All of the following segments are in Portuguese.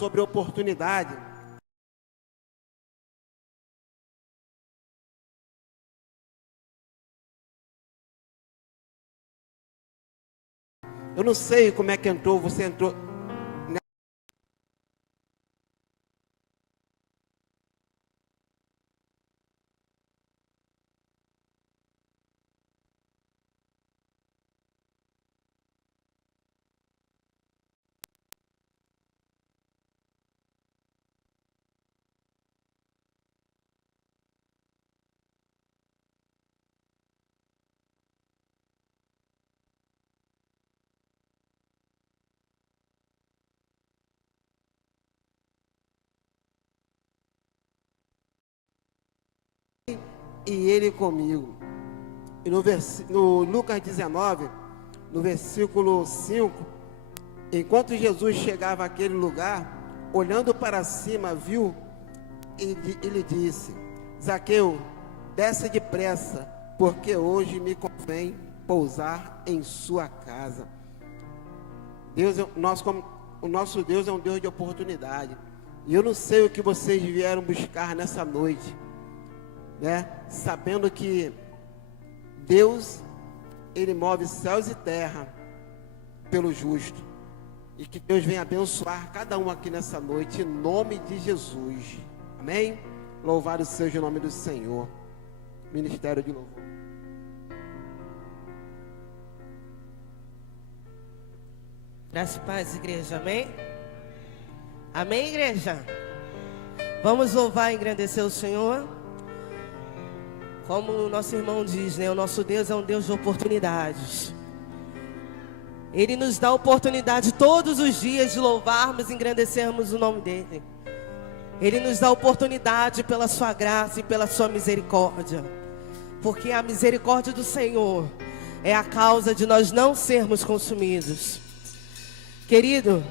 sobre oportunidade. Eu não sei como é que entrou, você entrou. E ele comigo. E no Lucas 19, no versículo 5, enquanto Jesus chegava àquele lugar, olhando para cima, viu, e ele disse: Zaqueu, desce depressa, porque hoje me convém pousar em sua casa. O nosso Deus é um Deus de oportunidade. E eu não sei o que vocês vieram buscar nessa noite, né? Sabendo que Deus, Ele move céus e terra pelo justo. E que Deus venha abençoar cada um aqui nessa noite, em nome de Jesus. Amém? Louvado seja o nome do Senhor. Ministério de louvor. Graça e paz, igreja. Amém? Amém, igreja? Vamos louvar e engrandecer o Senhor. Como o nosso irmão diz, né? O nosso Deus é um Deus de oportunidades. Ele nos dá a oportunidade todos os dias de louvarmos e engrandecermos o nome dEle. Ele nos dá a oportunidade pela sua graça e pela sua misericórdia. Porque a misericórdia do Senhor é a causa de nós não sermos consumidos. Querido,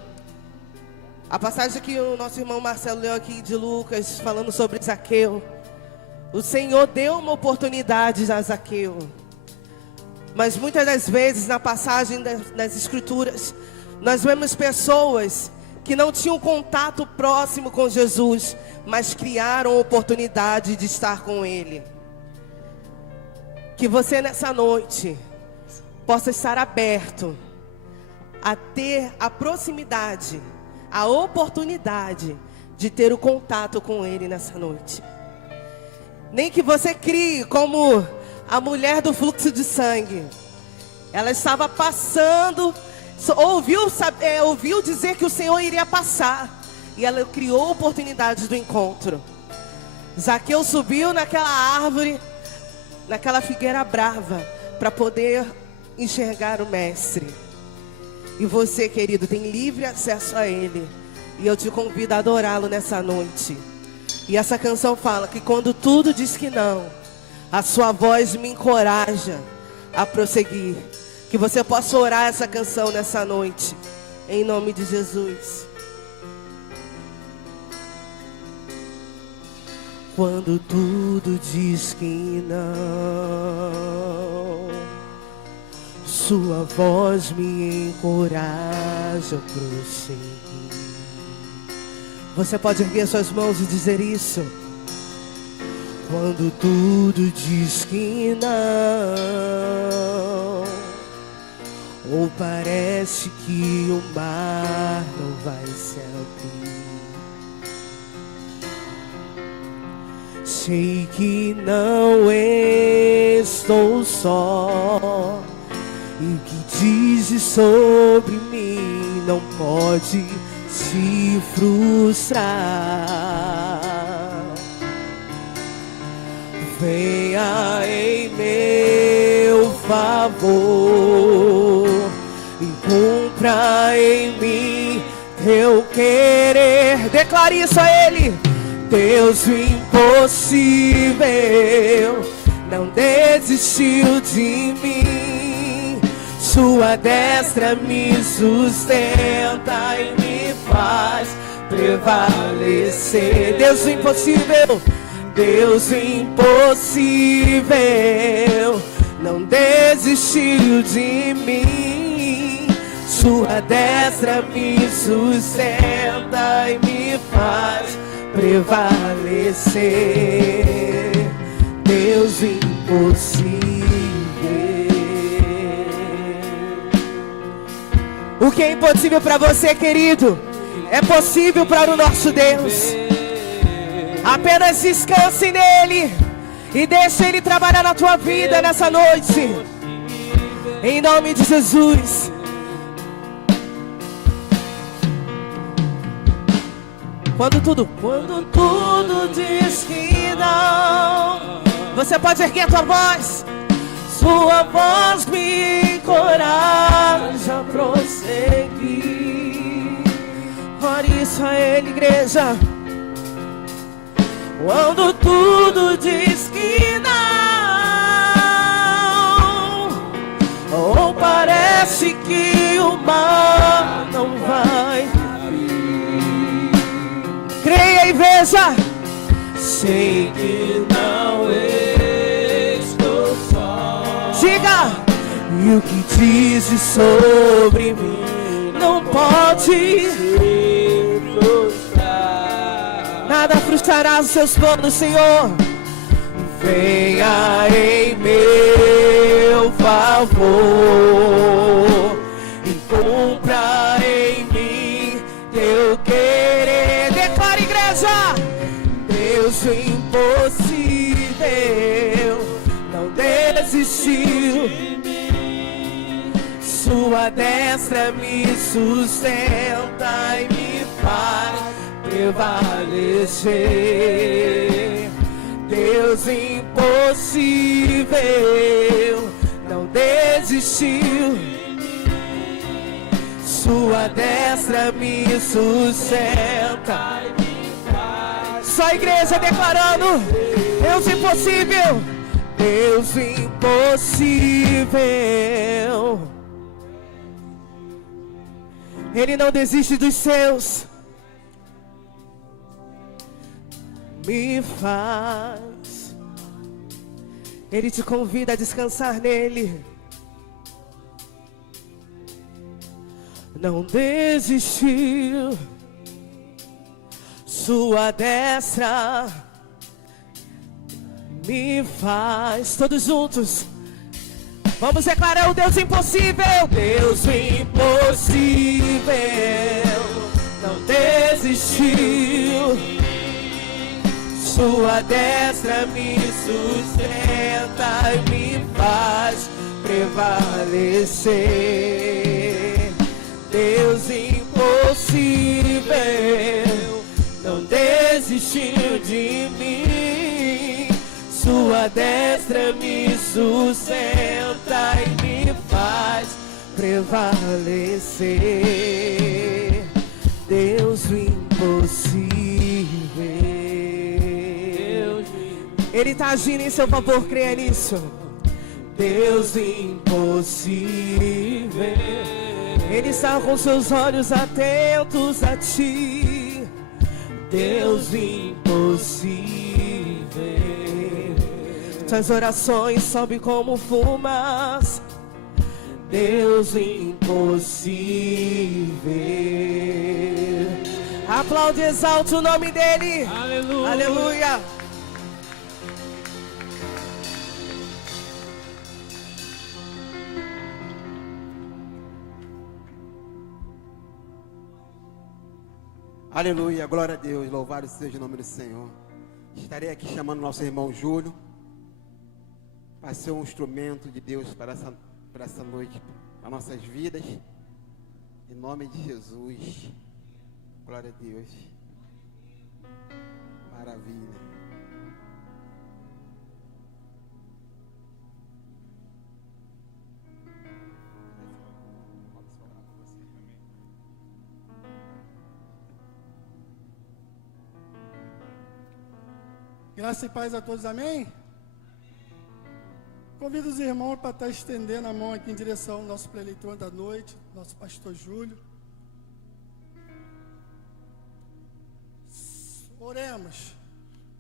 a passagem que o nosso irmão Marcelo leu aqui de Lucas, falando sobre Zaqueu. O Senhor deu uma oportunidade a Zaqueu. Mas muitas das vezes na passagem das Escrituras, nós vemos pessoas que não tinham contato próximo com Jesus, mas criaram a oportunidade de estar com Ele. Que você nessa noite possa estar aberto a ter a proximidade, a oportunidade de ter o contato com Ele nessa noite. Nem que você crie como a mulher do fluxo de sangue. Ela estava passando, ouviu dizer que o Senhor iria passar. E ela criou oportunidades do encontro. Zaqueu subiu naquela árvore, naquela figueira brava, para poder enxergar o Mestre. E você, querido, tem livre acesso a Ele. E eu te convido a adorá-lo nessa noite. E essa canção fala que quando tudo diz que não, a sua voz me encoraja a prosseguir. Que você possa orar essa canção nessa noite, em nome de Jesus. Quando tudo diz que não, sua voz me encoraja a prosseguir. Você pode erguer suas mãos e dizer isso. Quando tudo diz que não, ou parece que o mar não vai se abrir, sei que não estou só, e o que dizes sobre mim não pode se frustrar. Venha em meu favor e cumpra em mim teu querer. Declare isso a Ele. Deus do impossível não desistiu de mim. Sua destra me sustenta e me faz prevalecer. Deus do impossível, Deus impossível não desistiu de mim. Sua destra me sustenta e me faz prevalecer. Deus impossível. O que é impossível para você, querido, é possível para o nosso Deus. Apenas descanse nele e deixe ele trabalhar na tua vida nessa noite. Em nome de Jesus. Quando tudo diz que não, você pode erguer a tua voz. Sua voz me encoraja a prosseguir. Ore isso a ele, igreja. Quando tudo diz que não, ou parece que o mar não vai vir, creia e veja. Sei que não estou só. Diga. E o que dizes sobre mim não pode frustrar. Nada frustrará os seus planos, Senhor. Venha em meu favor e cumpra em mim teu querer. Declara, igreja. Deus impossível não desistiu. Sua destra me sustenta e me faz prevalecer. Deus impossível não desistiu. Sua destra me sustenta. Só a igreja declarando: Deus impossível, Deus impossível. Ele não desiste dos seus. Me faz. Ele te convida a descansar nele. Não desistiu. Sua destra me faz. Todos juntos. Vamos declarar o Deus impossível. Deus impossível não desistiu. Sua destra me sustenta e me faz prevalecer. Deus impossível não desistiu de mim. Sua destra me sustenta e me faz prevalecer. Deus impossível. Ele está agindo em seu favor, creia nisso. Deus impossível. Ele está com seus olhos atentos a ti. Deus impossível. Suas orações sobem como fumaça. Deus impossível. Aplaude e exalte o nome dele. Aleluia. Aleluia. Aleluia, glória a Deus, louvado seja o nome do Senhor. Estarei aqui chamando nosso irmão Júlio para ser um instrumento de Deus para essa noite, para nossas vidas, em nome de Jesus. Glória a Deus. Maravilha. Graça e paz a todos, amém? Convido os irmãos para estar estendendo a mão aqui em direção ao nosso preleitor da noite, nosso pastor Júlio. Oremos.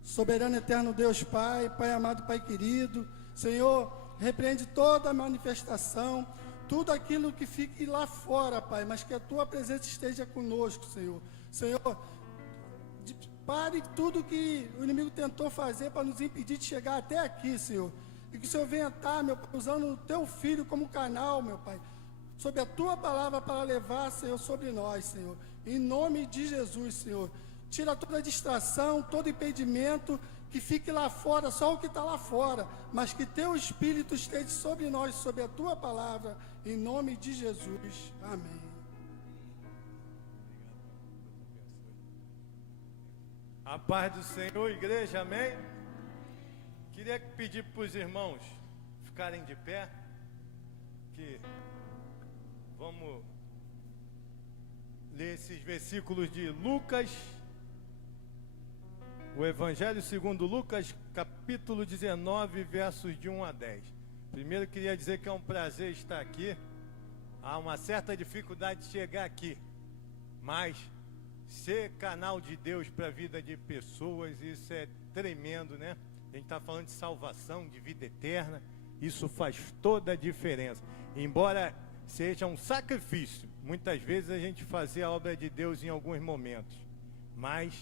Soberano eterno Deus Pai, Pai amado, Pai querido, Senhor, repreende toda manifestação, tudo aquilo que fique lá fora, Pai, mas que a Tua presença esteja conosco, Senhor. Senhor, pare tudo que o inimigo tentou fazer para nos impedir de chegar até aqui, Senhor. E que o Senhor venha estar, meu Pai, usando o Teu Filho como canal, meu Pai, sobre a Tua palavra para levar, Senhor, sobre nós, Senhor. Em nome de Jesus, Senhor. Tira toda distração, todo impedimento, que fique lá fora, só o que está lá fora, mas que Teu Espírito esteja sobre nós, sobre a Tua palavra, em nome de Jesus. Amém. A paz do Senhor, igreja, amém? Queria pedir para os irmãos ficarem de pé, que vamos ler esses versículos de Lucas, o Evangelho segundo Lucas, capítulo 19, versos de 1 a 10. Primeiro queria dizer que é um prazer estar aqui. Há uma certa dificuldade de chegar aqui, mas ser canal de Deus para a vida de pessoas, isso é tremendo, né? A gente está falando de salvação, de vida eterna, isso faz toda a diferença. Embora seja um sacrifício, muitas vezes a gente fazer a obra de Deus em alguns momentos, mas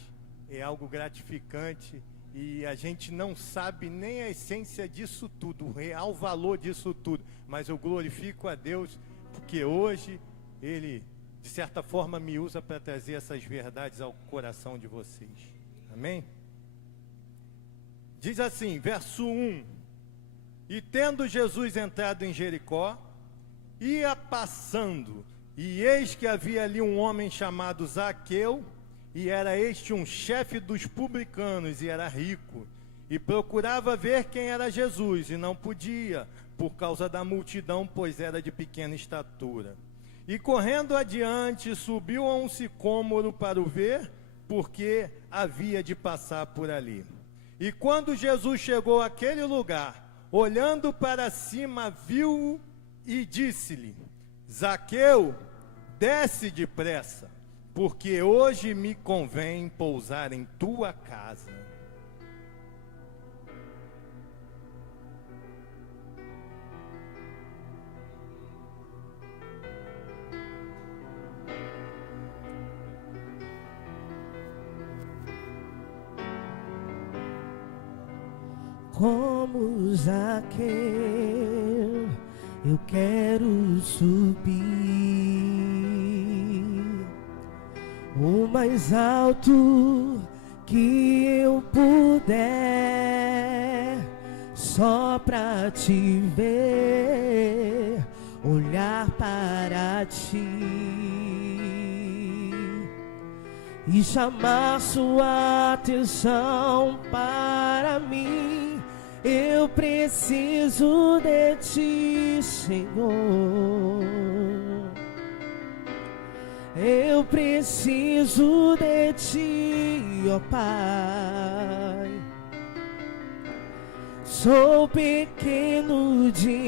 é algo gratificante e a gente não sabe nem a essência disso tudo, o real valor disso tudo, mas eu glorifico a Deus porque hoje Ele, de certa forma, me usa para trazer essas verdades ao coração de vocês. Amém? Diz assim, verso 1: E tendo Jesus entrado em Jericó, ia passando, e eis que havia ali um homem chamado Zaqueu, e era este um chefe dos publicanos, e era rico, e procurava ver quem era Jesus, e não podia, por causa da multidão, pois era de pequena estatura. E correndo adiante, subiu a um sicômoro para o ver, porque havia de passar por ali. E quando Jesus chegou àquele lugar, olhando para cima, viu-o e disse-lhe: Zaqueu, desce depressa, porque hoje me convém pousar em tua casa. Como Zaqueu, eu quero subir o mais alto que eu puder, só pra te ver, olhar para ti e chamar sua atenção para mim. Eu preciso de ti, Senhor. Eu preciso de ti, ó Pai. Sou pequeno demais,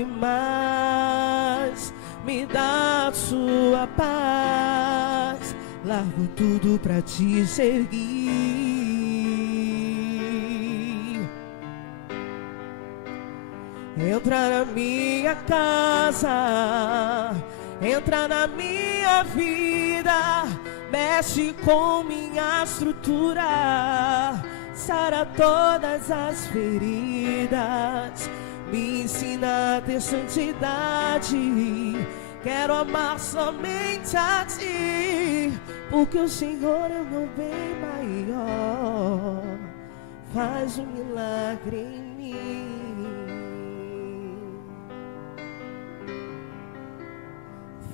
me dá sua paz. Largo tudo pra te seguir. Entra na minha casa, entra na minha vida, mexe com minha estrutura, sara todas as feridas, me ensina a ter santidade. Quero amar somente a ti, porque o Senhor é o meu bem maior. Faz um milagre em mim.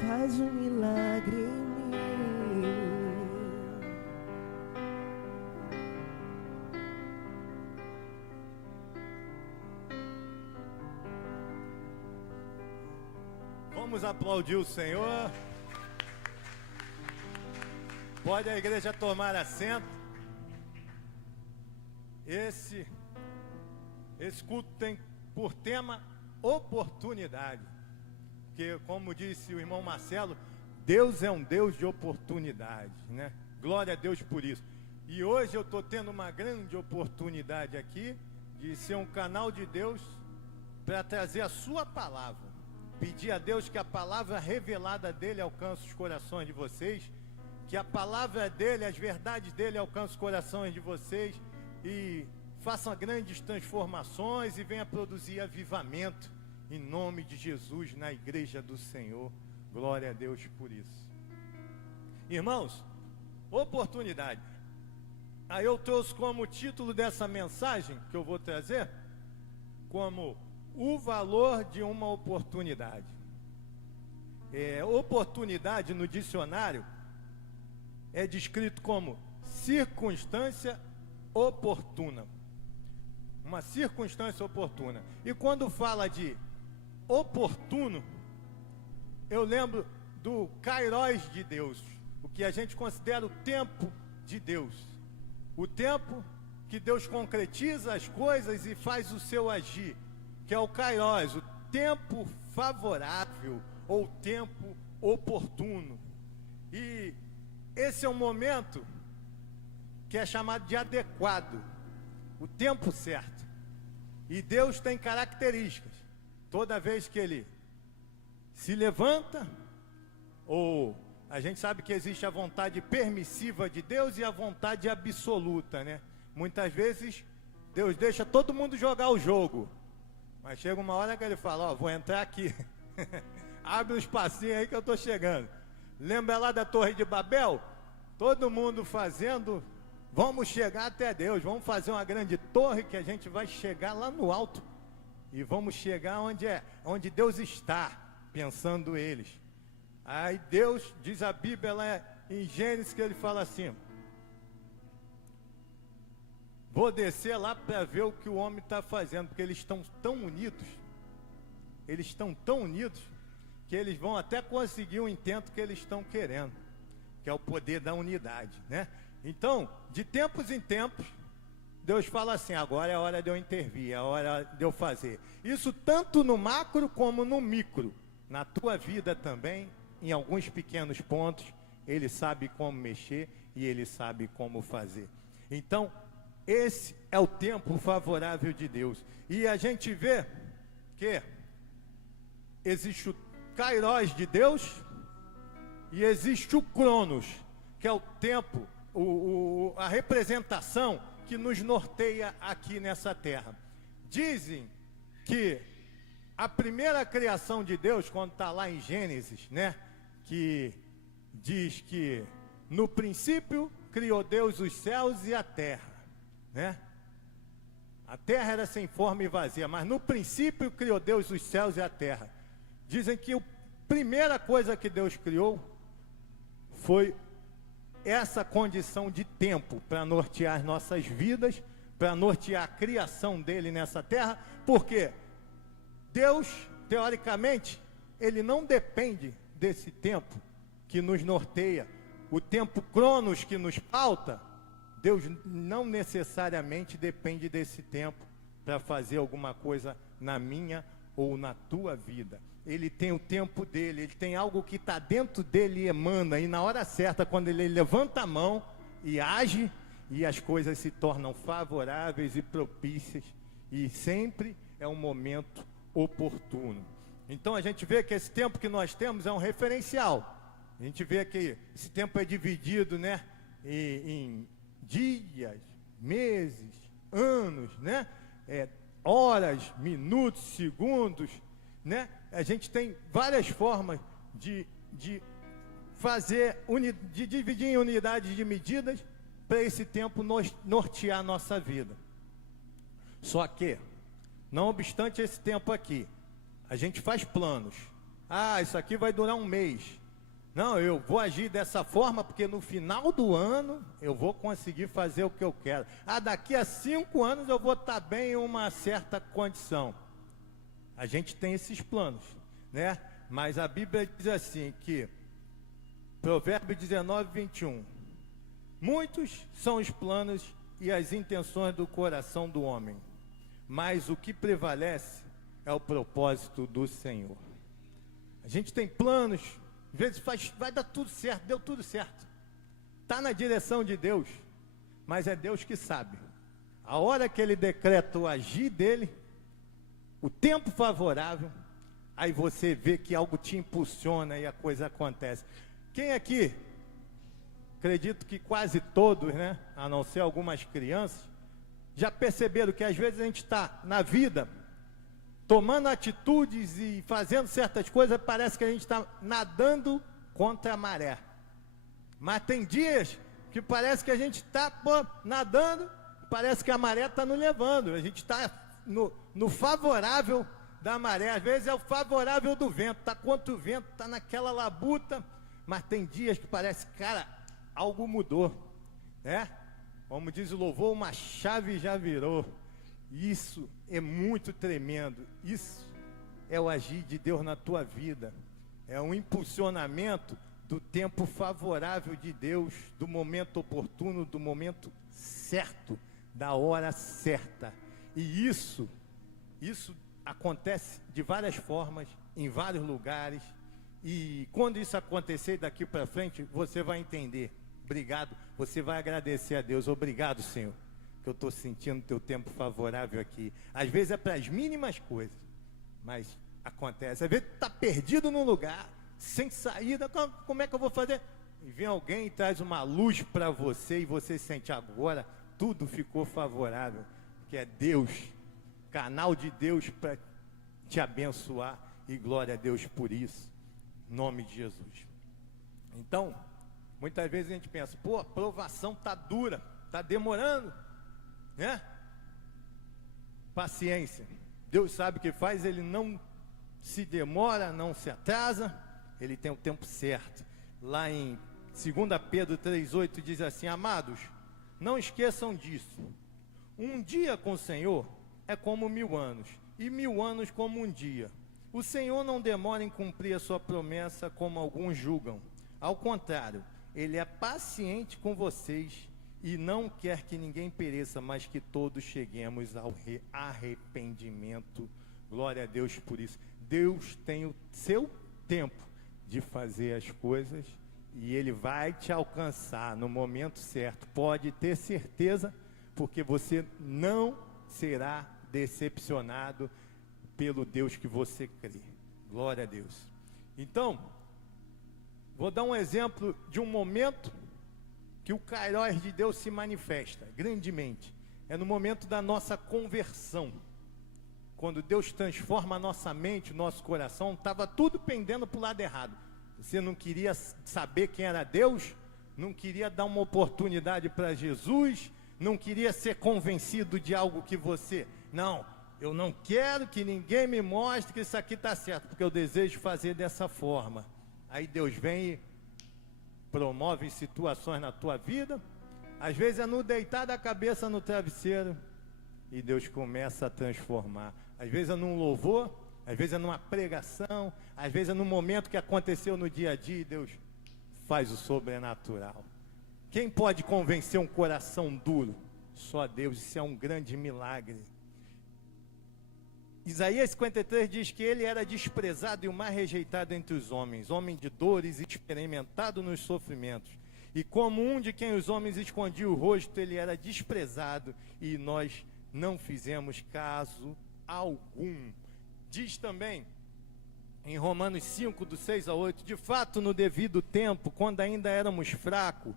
Faz um milagre em mim. Vamos aplaudir o Senhor. Pode a igreja tomar assento. Esse culto tem por tema oportunidade. Porque, como disse o irmão Marcelo, Deus é um Deus de oportunidade, né? Glória a Deus por isso. E hoje eu estou tendo uma grande oportunidade aqui de ser um canal de Deus para trazer a sua palavra. pedir a Deus que a palavra revelada dele alcance os corações de vocês, que a palavra dele, as verdades dele alcancem os corações de vocês e façam grandes transformações e venha produzir avivamento em nome de Jesus na igreja do Senhor. Glória a Deus por isso. Irmãos, oportunidade. Aí eu trouxe como título dessa mensagem que eu vou trazer, como o valor de uma oportunidade. Oportunidade no dicionário é descrito como circunstância oportuna. Uma circunstância oportuna. E quando fala de oportuno, eu lembro do Kairos de Deus, o que a gente considera o tempo de Deus. O tempo que Deus concretiza as coisas e faz o seu agir, que é o Kairos, o tempo favorável ou tempo oportuno. E esse é um momento que é chamado de adequado, o tempo certo. E Deus tem características. Toda vez que Ele se levanta, ou a gente sabe que existe a vontade permissiva de Deus e a vontade absoluta, né? Muitas vezes Deus deixa todo mundo jogar o jogo, mas chega uma hora que Ele fala, vou entrar aqui. Abre um espacinho aí que eu estou chegando. Lembra lá da Torre de Babel? Todo mundo fazendo, vamos chegar até Deus, vamos fazer uma grande torre que a gente vai chegar lá no alto. E vamos chegar onde Deus está, pensando eles. Aí Deus, diz a Bíblia lá em Gênesis, que Ele fala assim, vou descer lá para ver o que o homem está fazendo, porque eles estão tão unidos, que eles vão até conseguir o intento que eles estão querendo, que é o poder da unidade, né? Então, de tempos em tempos, Deus fala assim, agora é a hora de eu intervir, é a hora de eu fazer. Isso tanto no macro como no micro, na tua vida também, em alguns pequenos pontos, Ele sabe como mexer e Ele sabe como fazer. Então, esse é o tempo favorável de Deus. E a gente vê que existe o Kairos de Deus e existe o Cronos, que é o tempo, a representação que nos norteia aqui nessa terra. Dizem que a primeira criação de Deus, quando está lá em Gênesis, né, que diz que no princípio criou Deus os céus e a terra, né? A terra era sem forma e vazia, mas no princípio criou Deus os céus e a terra. Dizem que a primeira coisa que Deus criou foi essa condição de tempo para nortear as nossas vidas, para nortear a criação dele nessa terra, porque Deus, teoricamente, Ele não depende desse tempo que nos norteia, o tempo cronos que nos pauta. Deus não necessariamente depende desse tempo para fazer alguma coisa na minha ou na tua vida. Ele tem o tempo dele, ele tem algo que está dentro dele e emana, e na hora certa, quando ele levanta a mão e age, e as coisas se tornam favoráveis e propícias, e sempre é um momento oportuno. Então a gente vê que esse tempo que nós temos é um referencial. A gente vê que esse tempo é dividido, né, em dias, meses, anos, né, horas, minutos, segundos, né? A gente tem várias formas de fazer, de dividir em unidades de medidas para esse tempo nortear a nossa vida. Só que, não obstante esse tempo aqui, a gente faz planos. Isso aqui vai durar um mês. Não, eu vou agir dessa forma porque no final do ano eu vou conseguir fazer o que eu quero. Daqui a 5 anos eu vou estar bem em uma certa condição. A gente tem esses planos, né? Mas a Bíblia diz assim que, Provérbios 19, 21, muitos são os planos e as intenções do coração do homem, mas o que prevalece é o propósito do Senhor. A gente tem planos, às vezes vai dar tudo certo, deu tudo certo, está na direção de Deus, mas é Deus que sabe. A hora que Ele decreta o agir dele, o tempo favorável, Aí você vê que algo te impulsiona e a coisa acontece. Quem aqui, acredito que quase todos, né, a não ser algumas crianças, já perceberam que às vezes a gente está na vida tomando atitudes e fazendo certas coisas, parece que a gente está nadando contra a maré. Mas tem dias que parece que a gente está nadando, parece que a maré está nos levando. A gente está no favorável da maré. Às vezes é o favorável do vento, está contra o vento, está naquela labuta. Mas tem dias que parece, cara, algo mudou, né? Como diz o louvor, uma chave já virou. Isso é muito tremendo. Isso é o agir de Deus na tua vida. É um impulsionamento do tempo favorável de Deus, do momento oportuno, do momento certo, da hora certa. E isso acontece de várias formas, em vários lugares. E quando isso acontecer daqui para frente, você vai entender. Obrigado. Você vai agradecer a Deus. Obrigado, Senhor, que eu estou sentindo teu tempo favorável aqui. Às vezes é para as mínimas coisas, mas acontece. Às vezes está perdido num lugar, sem saída. Como é que eu vou fazer? E vem alguém e traz uma luz para você e você sente agora, tudo ficou favorável. Que é Deus, canal de Deus para te abençoar. E glória a Deus por isso. Em nome de Jesus. Então, muitas vezes a gente pensa, pô, a provação está dura, está demorando, né? Paciência. Deus sabe o que faz, Ele não se demora, não se atrasa, Ele tem o tempo certo. Lá em 2 Pedro 3,8 diz assim: amados, não esqueçam disso. Um dia com o Senhor é como 1000 anos, e 1000 anos como um dia. O Senhor não demora em cumprir a sua promessa, como alguns julgam. Ao contrário, Ele é paciente com vocês e não quer que ninguém pereça, mas que todos cheguemos ao arrependimento. Glória a Deus por isso. Deus tem o seu tempo de fazer as coisas e Ele vai te alcançar no momento certo. Pode ter certeza, porque você não será decepcionado pelo Deus que você crê. Glória a Deus. Então, vou dar um exemplo de um momento que o Kairos de Deus se manifesta grandemente. É no momento da nossa conversão. Quando Deus transforma a nossa mente, o nosso coração, estava tudo pendendo para o lado errado. Você não queria saber quem era Deus, não queria dar uma oportunidade para Jesus, não queria ser convencido de algo que você... Não, eu não quero que ninguém me mostre que isso aqui está certo, porque eu desejo fazer dessa forma. Aí Deus vem e promove situações na tua vida. Às vezes é no deitar da cabeça no travesseiro e Deus começa a transformar. Às vezes é num louvor, às vezes é numa pregação, às vezes é num momento que aconteceu no dia a dia e Deus faz o sobrenatural. Quem pode convencer um coração duro? Só Deus. Isso é um grande milagre. Isaías 53 diz que ele era desprezado e o mais rejeitado entre os homens, homem de dores e experimentado nos sofrimentos. E como um de quem os homens escondiam o rosto, ele era desprezado e nós não fizemos caso algum. Diz também em Romanos 5, do 6 a 8, de fato, no devido tempo, quando ainda éramos fracos,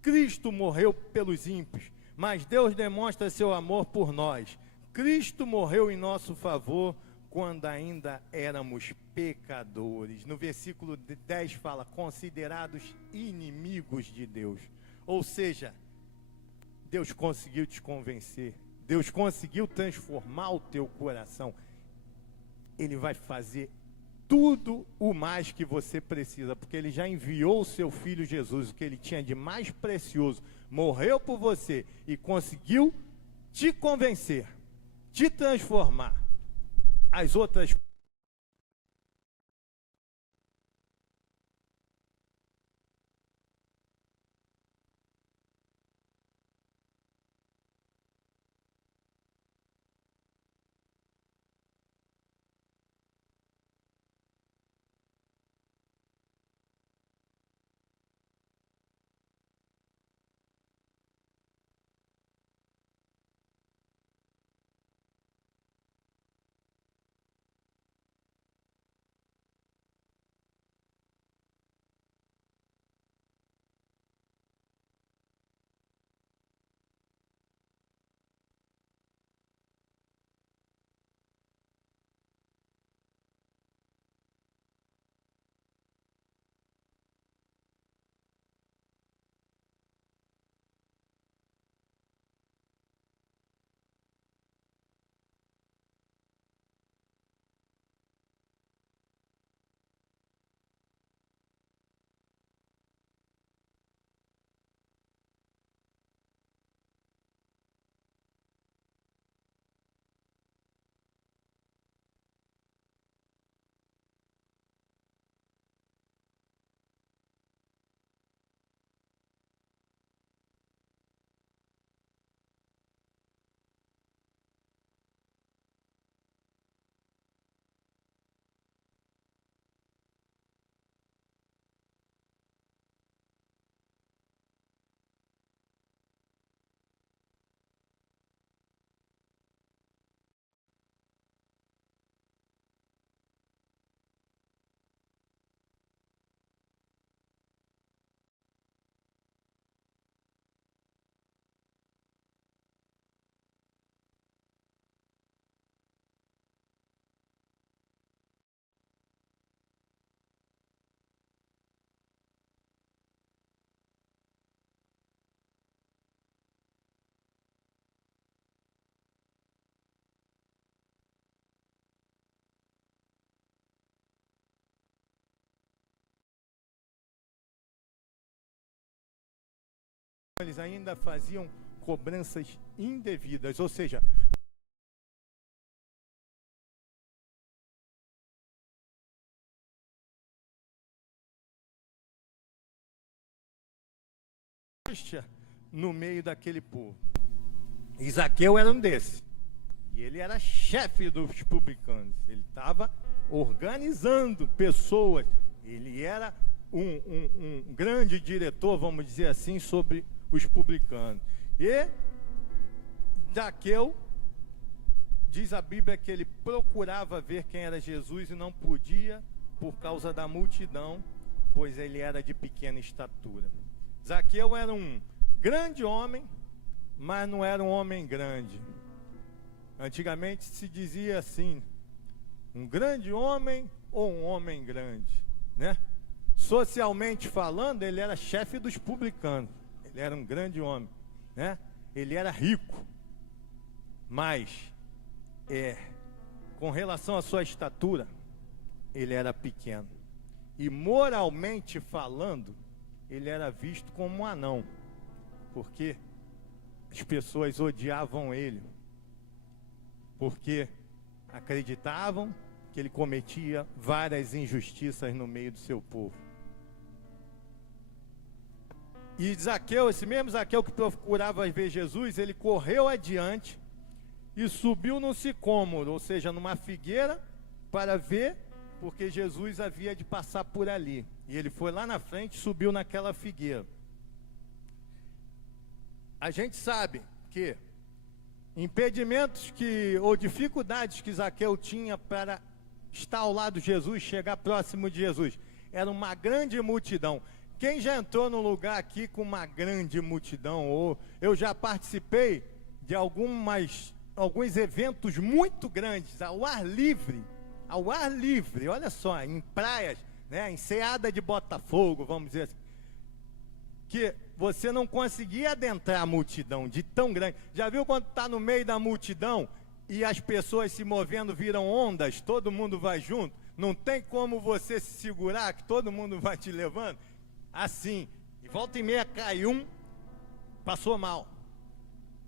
Cristo morreu pelos ímpios, mas Deus demonstra seu amor por nós. Cristo morreu em nosso favor quando ainda éramos pecadores. No versículo 10 fala, considerados inimigos de Deus. Ou seja, Deus conseguiu te convencer. Deus conseguiu transformar o teu coração. Ele vai fazer tudo o mais que você precisa, porque Ele já enviou o seu Filho Jesus, o que Ele tinha de mais precioso, morreu por você e conseguiu te convencer, te transformar. As outras eles ainda faziam cobranças indevidas, ou seja, no meio daquele povo. E Zaqueu era um desses. E ele era chefe dos publicanos. Ele estava organizando pessoas. Ele era um grande diretor, vamos dizer assim, sobre os publicanos. E Zaqueu, diz a Bíblia que ele procurava ver quem era Jesus e não podia por causa da multidão, pois ele era de pequena estatura. Zaqueu era um grande homem, mas não era um homem grande. Antigamente se dizia assim, um grande homem ou um homem grande, né? Socialmente falando, ele era chefe dos publicanos. Ele era um grande homem, né? Ele era rico. Mas, com relação à sua estatura, ele era pequeno. E moralmente falando, ele era visto como um anão, porque as pessoas odiavam ele, porque acreditavam que ele cometia várias injustiças no meio do seu povo. E Zaqueu, esse mesmo Zaqueu que procurava ver Jesus, ele correu adiante e subiu num sicômoro, ou seja, numa figueira, para ver, porque Jesus havia de passar por ali. E ele foi lá na frente, subiu naquela figueira. A gente sabe que impedimentos ou dificuldades que Zaqueu tinha para estar ao lado de Jesus, chegar próximo de Jesus, era uma grande multidão. Quem já entrou num lugar aqui com uma grande multidão, ou eu já participei de alguns eventos muito grandes, ao ar livre, olha só, em praias, né, enseada de Botafogo, vamos dizer assim, que você não conseguia adentrar a multidão de tão grande. Já viu quando está no meio da multidão e as pessoas se movendo viram ondas, todo mundo vai junto? Não tem como você se segurar, que todo mundo vai te levando? Assim, e volta e meia cai um, passou mal.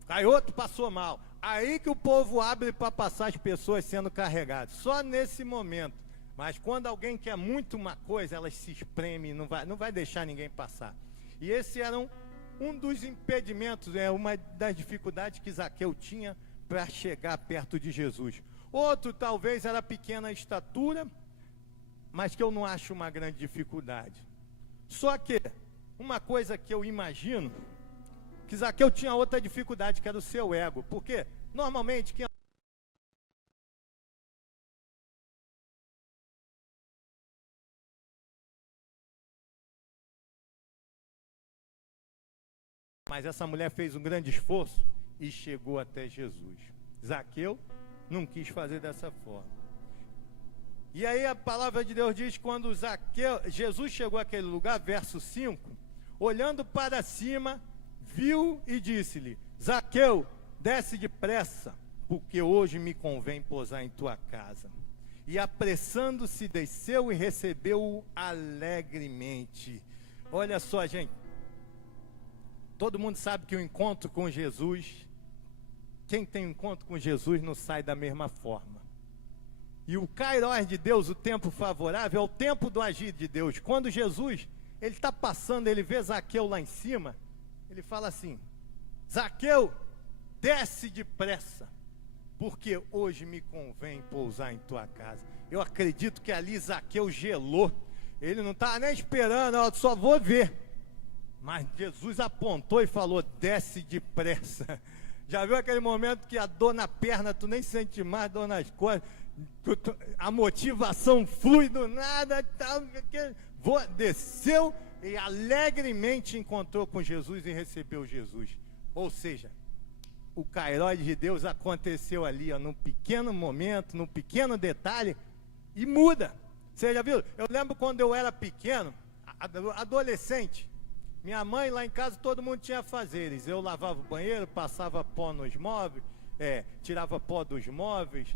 Cai outro, passou mal. Aí que o povo abre para passar as pessoas sendo carregadas. Só nesse momento. Mas quando alguém quer muito uma coisa, elas se espremem, não vai deixar ninguém passar. E esse era um dos impedimentos, uma das dificuldades que Zaqueu tinha para chegar perto de Jesus. Outro talvez era a pequena estatura, mas que eu não acho uma grande dificuldade. Só que uma coisa que eu imagino, que Zaqueu tinha outra dificuldade, que era o seu ego. Porque normalmente quem... Mas essa mulher fez um grande esforço e chegou até Jesus. Zaqueu não quis fazer dessa forma. E aí a palavra de Deus diz, quando Jesus chegou àquele lugar, verso 5, olhando para cima, viu e disse-lhe, Zaqueu, desce depressa, porque hoje me convém pousar em tua casa. E apressando-se, desceu e recebeu-o alegremente. Olha só, gente. Todo mundo sabe que o encontro com Jesus, quem tem um encontro com Jesus não sai da mesma forma. E o kairós de Deus, o tempo favorável, é o tempo do agir de Deus. Quando Jesus, ele está passando, ele vê Zaqueu lá em cima, ele fala assim, Zaqueu, desce depressa, porque hoje me convém pousar em tua casa. Eu acredito que ali Zaqueu gelou. Ele não estava nem esperando, eu só vou ver. Mas Jesus apontou e falou, desce depressa. Já viu aquele momento que a dor na perna, tu nem sente mais, dor nas costas, a motivação flui do nada, desceu e alegremente encontrou com Jesus e recebeu Jesus. Ou seja, o kairós de Deus aconteceu ali, num pequeno momento, num pequeno detalhe, e muda. Você já viu? Eu lembro quando eu era pequeno, adolescente, minha mãe lá em casa, todo mundo tinha afazeres. Eu lavava o banheiro, passava pó nos móveis, tirava pó dos móveis,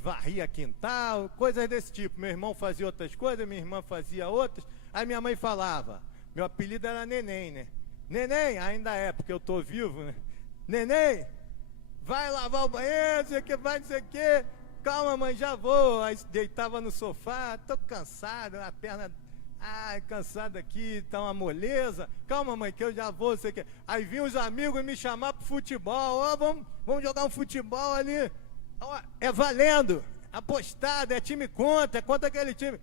varria quintal, coisas desse tipo. Meu irmão fazia outras coisas, minha irmã fazia outras. Aí minha mãe falava, meu apelido era Neném, né? Neném, ainda é, porque eu estou vivo, né? Neném, vai lavar o banheiro, não sei o que, vai, não sei o que. Calma, mãe, já vou. Aí deitava no sofá, tô cansado, a perna, cansado aqui, tá uma moleza. Calma, mãe, que eu já vou, não sei o que. Aí vinham os amigos me chamar pro futebol. Ó, vamos jogar um futebol ali. Ó, é valendo, apostado, é time contra, é contra aquele time.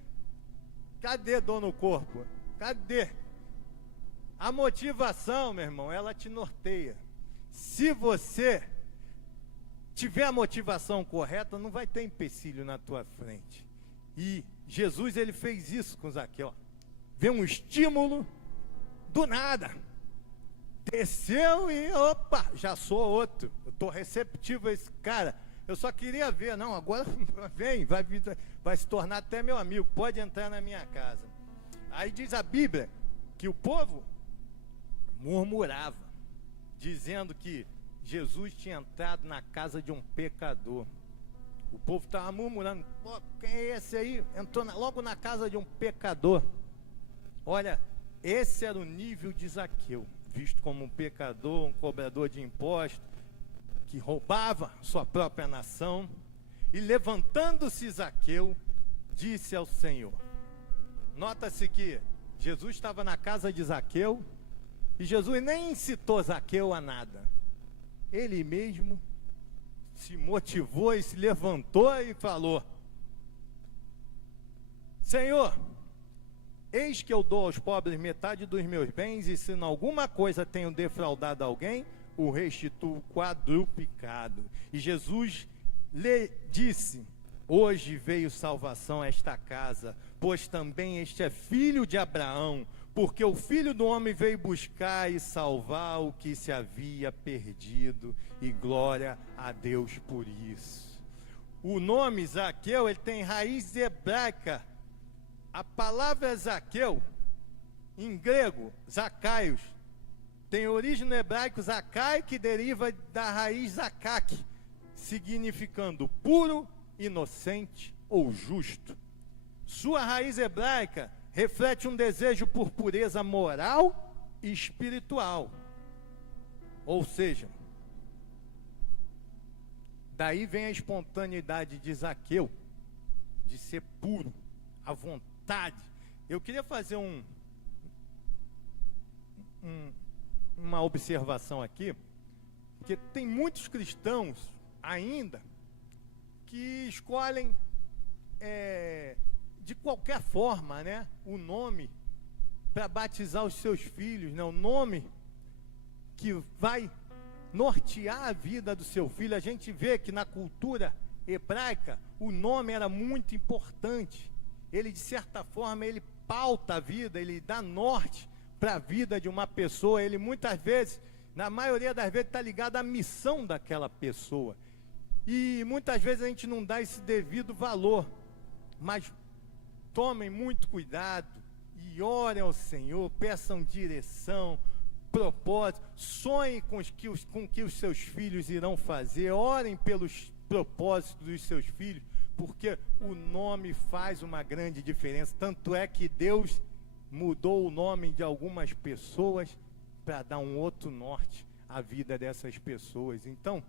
Cadê dor no corpo? Cadê? A motivação, meu irmão, ela te norteia. Se você tiver a motivação correta, não vai ter empecilho na tua frente. E Jesus, ele fez isso com Zaqueu. Ó. Veio um estímulo do nada. Desceu e, opa, já sou outro. Eu estou receptivo a esse cara. Eu só queria ver, não, agora vem, vai se tornar até meu amigo, pode entrar na minha casa. Aí diz a Bíblia que o povo murmurava, dizendo que Jesus tinha entrado na casa de um pecador. O povo estava murmurando, pô, quem é esse aí? Entrou logo na casa de um pecador. Olha, esse era o nível de Zaqueu, visto como um pecador, um cobrador de impostos, que roubava sua própria nação. E levantando-se Zaqueu, disse ao Senhor. Nota-se que Jesus estava na casa de Zaqueu, e Jesus nem incitou Zaqueu a nada. Ele mesmo se motivou e se levantou e falou: Senhor, eis que eu dou aos pobres metade dos meus bens, e se em alguma coisa tenho defraudado alguém, o restituo quadruplicado. E Jesus lhe disse: hoje veio salvação a esta casa, pois também este é filho de Abraão, porque o Filho do Homem veio buscar e salvar o que se havia perdido, e glória a Deus por isso. O nome Zaqueu, ele tem raiz hebraica. A palavra Zaqueu, em grego, Zacaios, tem origem no hebraico Zacai, que deriva da raiz Zakak, significando puro, inocente ou justo. Sua raiz hebraica reflete um desejo por pureza moral e espiritual. Ou seja, daí vem a espontaneidade de Zaqueu, de ser puro, à vontade. Eu queria fazer uma observação aqui, porque tem muitos cristãos ainda que escolhem de qualquer forma, né, o nome para batizar os seus filhos, né, o nome que vai nortear a vida do seu filho. A gente vê que na cultura hebraica o nome era muito importante. Ele, de certa forma, ele pauta a vida, ele dá norte para a vida de uma pessoa. Ele muitas vezes, na maioria das vezes, está ligado à missão daquela pessoa. E muitas vezes a gente não dá esse devido valor. Mas tomem muito cuidado e orem ao Senhor, peçam direção, propósito, sonhem com o que os seus filhos irão fazer, orem pelos propósitos dos seus filhos, porque o nome faz uma grande diferença. Tanto é que Deus mudou o nome de algumas pessoas para dar um outro norte à vida dessas pessoas. Então,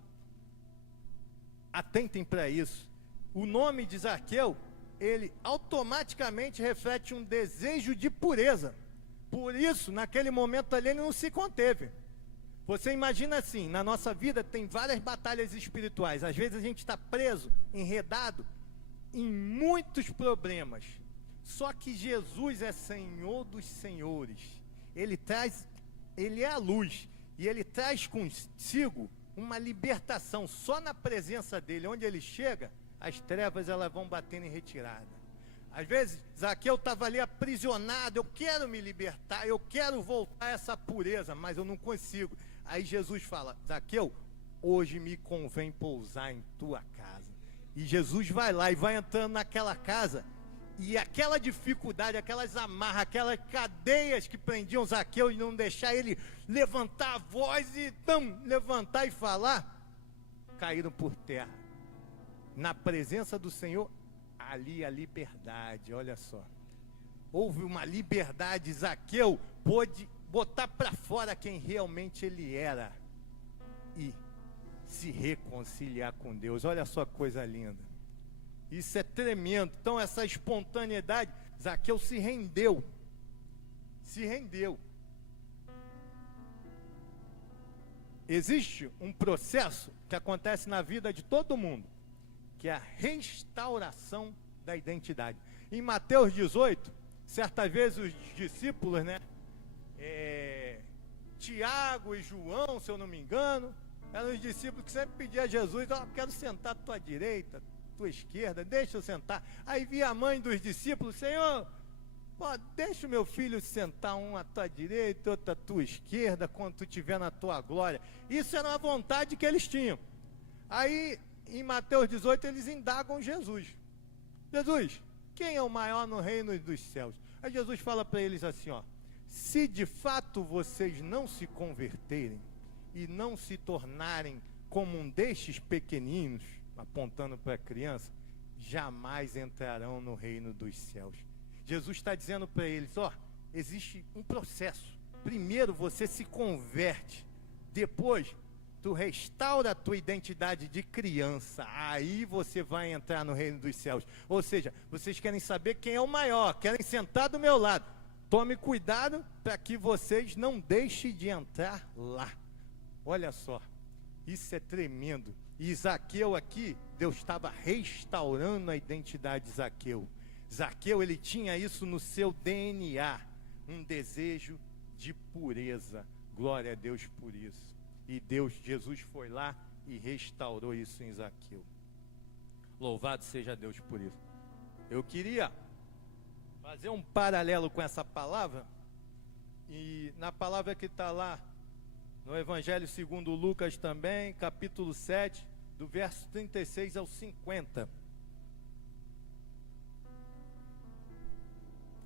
atentem para isso. O nome de Zaqueu, ele automaticamente reflete um desejo de pureza. Por isso, naquele momento ali, ele não se conteve. Você imagina assim, na nossa vida tem várias batalhas espirituais. Às vezes a gente está preso, enredado em muitos problemas. Só que Jesus é Senhor dos senhores. Ele é a luz, e ele traz consigo uma libertação. Só na presença dele, onde ele chega, as trevas elas vão batendo em retirada. Às vezes, Zaqueu estava ali aprisionado, eu quero me libertar, eu quero voltar a essa pureza, mas eu não consigo. Aí Jesus fala: Zaqueu, hoje me convém pousar em tua casa. E Jesus vai lá e vai entrando naquela casa, e aquela dificuldade, aquelas amarras, aquelas cadeias que prendiam Zaqueu e não deixar ele levantar a voz e levantar e falar, caíram por terra. Na presença do Senhor, ali a liberdade. Olha só, houve uma liberdade. Zaqueu pôde botar para fora quem realmente ele era e se reconciliar com Deus. Olha só que coisa linda. Isso é tremendo. Então essa espontaneidade, Zaqueu se rendeu. Se rendeu. Existe um processo que acontece na vida de todo mundo, que é a restauração da identidade. Em Mateus 18, certa vez os discípulos, né, Tiago e João, se eu não me engano, eram os discípulos que sempre pediam a Jesus: ó, quero sentar à tua direita, à tua esquerda, deixa eu sentar. Aí via a mãe dos discípulos: Senhor, pô, deixa o meu filho sentar, um à tua direita, outro à tua esquerda, quando tu estiver na tua glória. Isso era uma vontade que eles tinham. Aí, em Mateus 18, eles indagam Jesus: Jesus, quem é o maior no reino dos céus? Aí Jesus fala para eles assim, ó: se de fato vocês não se converterem e não se tornarem como um destes pequeninos, apontando para a criança, jamais entrarão no reino dos céus. Jesus está dizendo para eles: ó, existe um processo. Primeiro você se converte, depois tu restaura a tua identidade de criança, aí você vai entrar no reino dos céus. Ou seja, vocês querem saber quem é o maior, querem sentar do meu lado. Tome cuidado para que vocês não deixem de entrar lá. Olha só, isso é tremendo. E Zaqueu aqui, Deus estava restaurando a identidade de Zaqueu. Zaqueu, ele tinha isso no seu DNA, um desejo de pureza. Glória a Deus por isso. E Jesus foi lá e restaurou isso em Zaqueu. Louvado seja Deus por isso. Eu queria fazer um paralelo com essa palavra, e na palavra que está lá no Evangelho segundo Lucas também, capítulo 7, do verso 36 ao 50.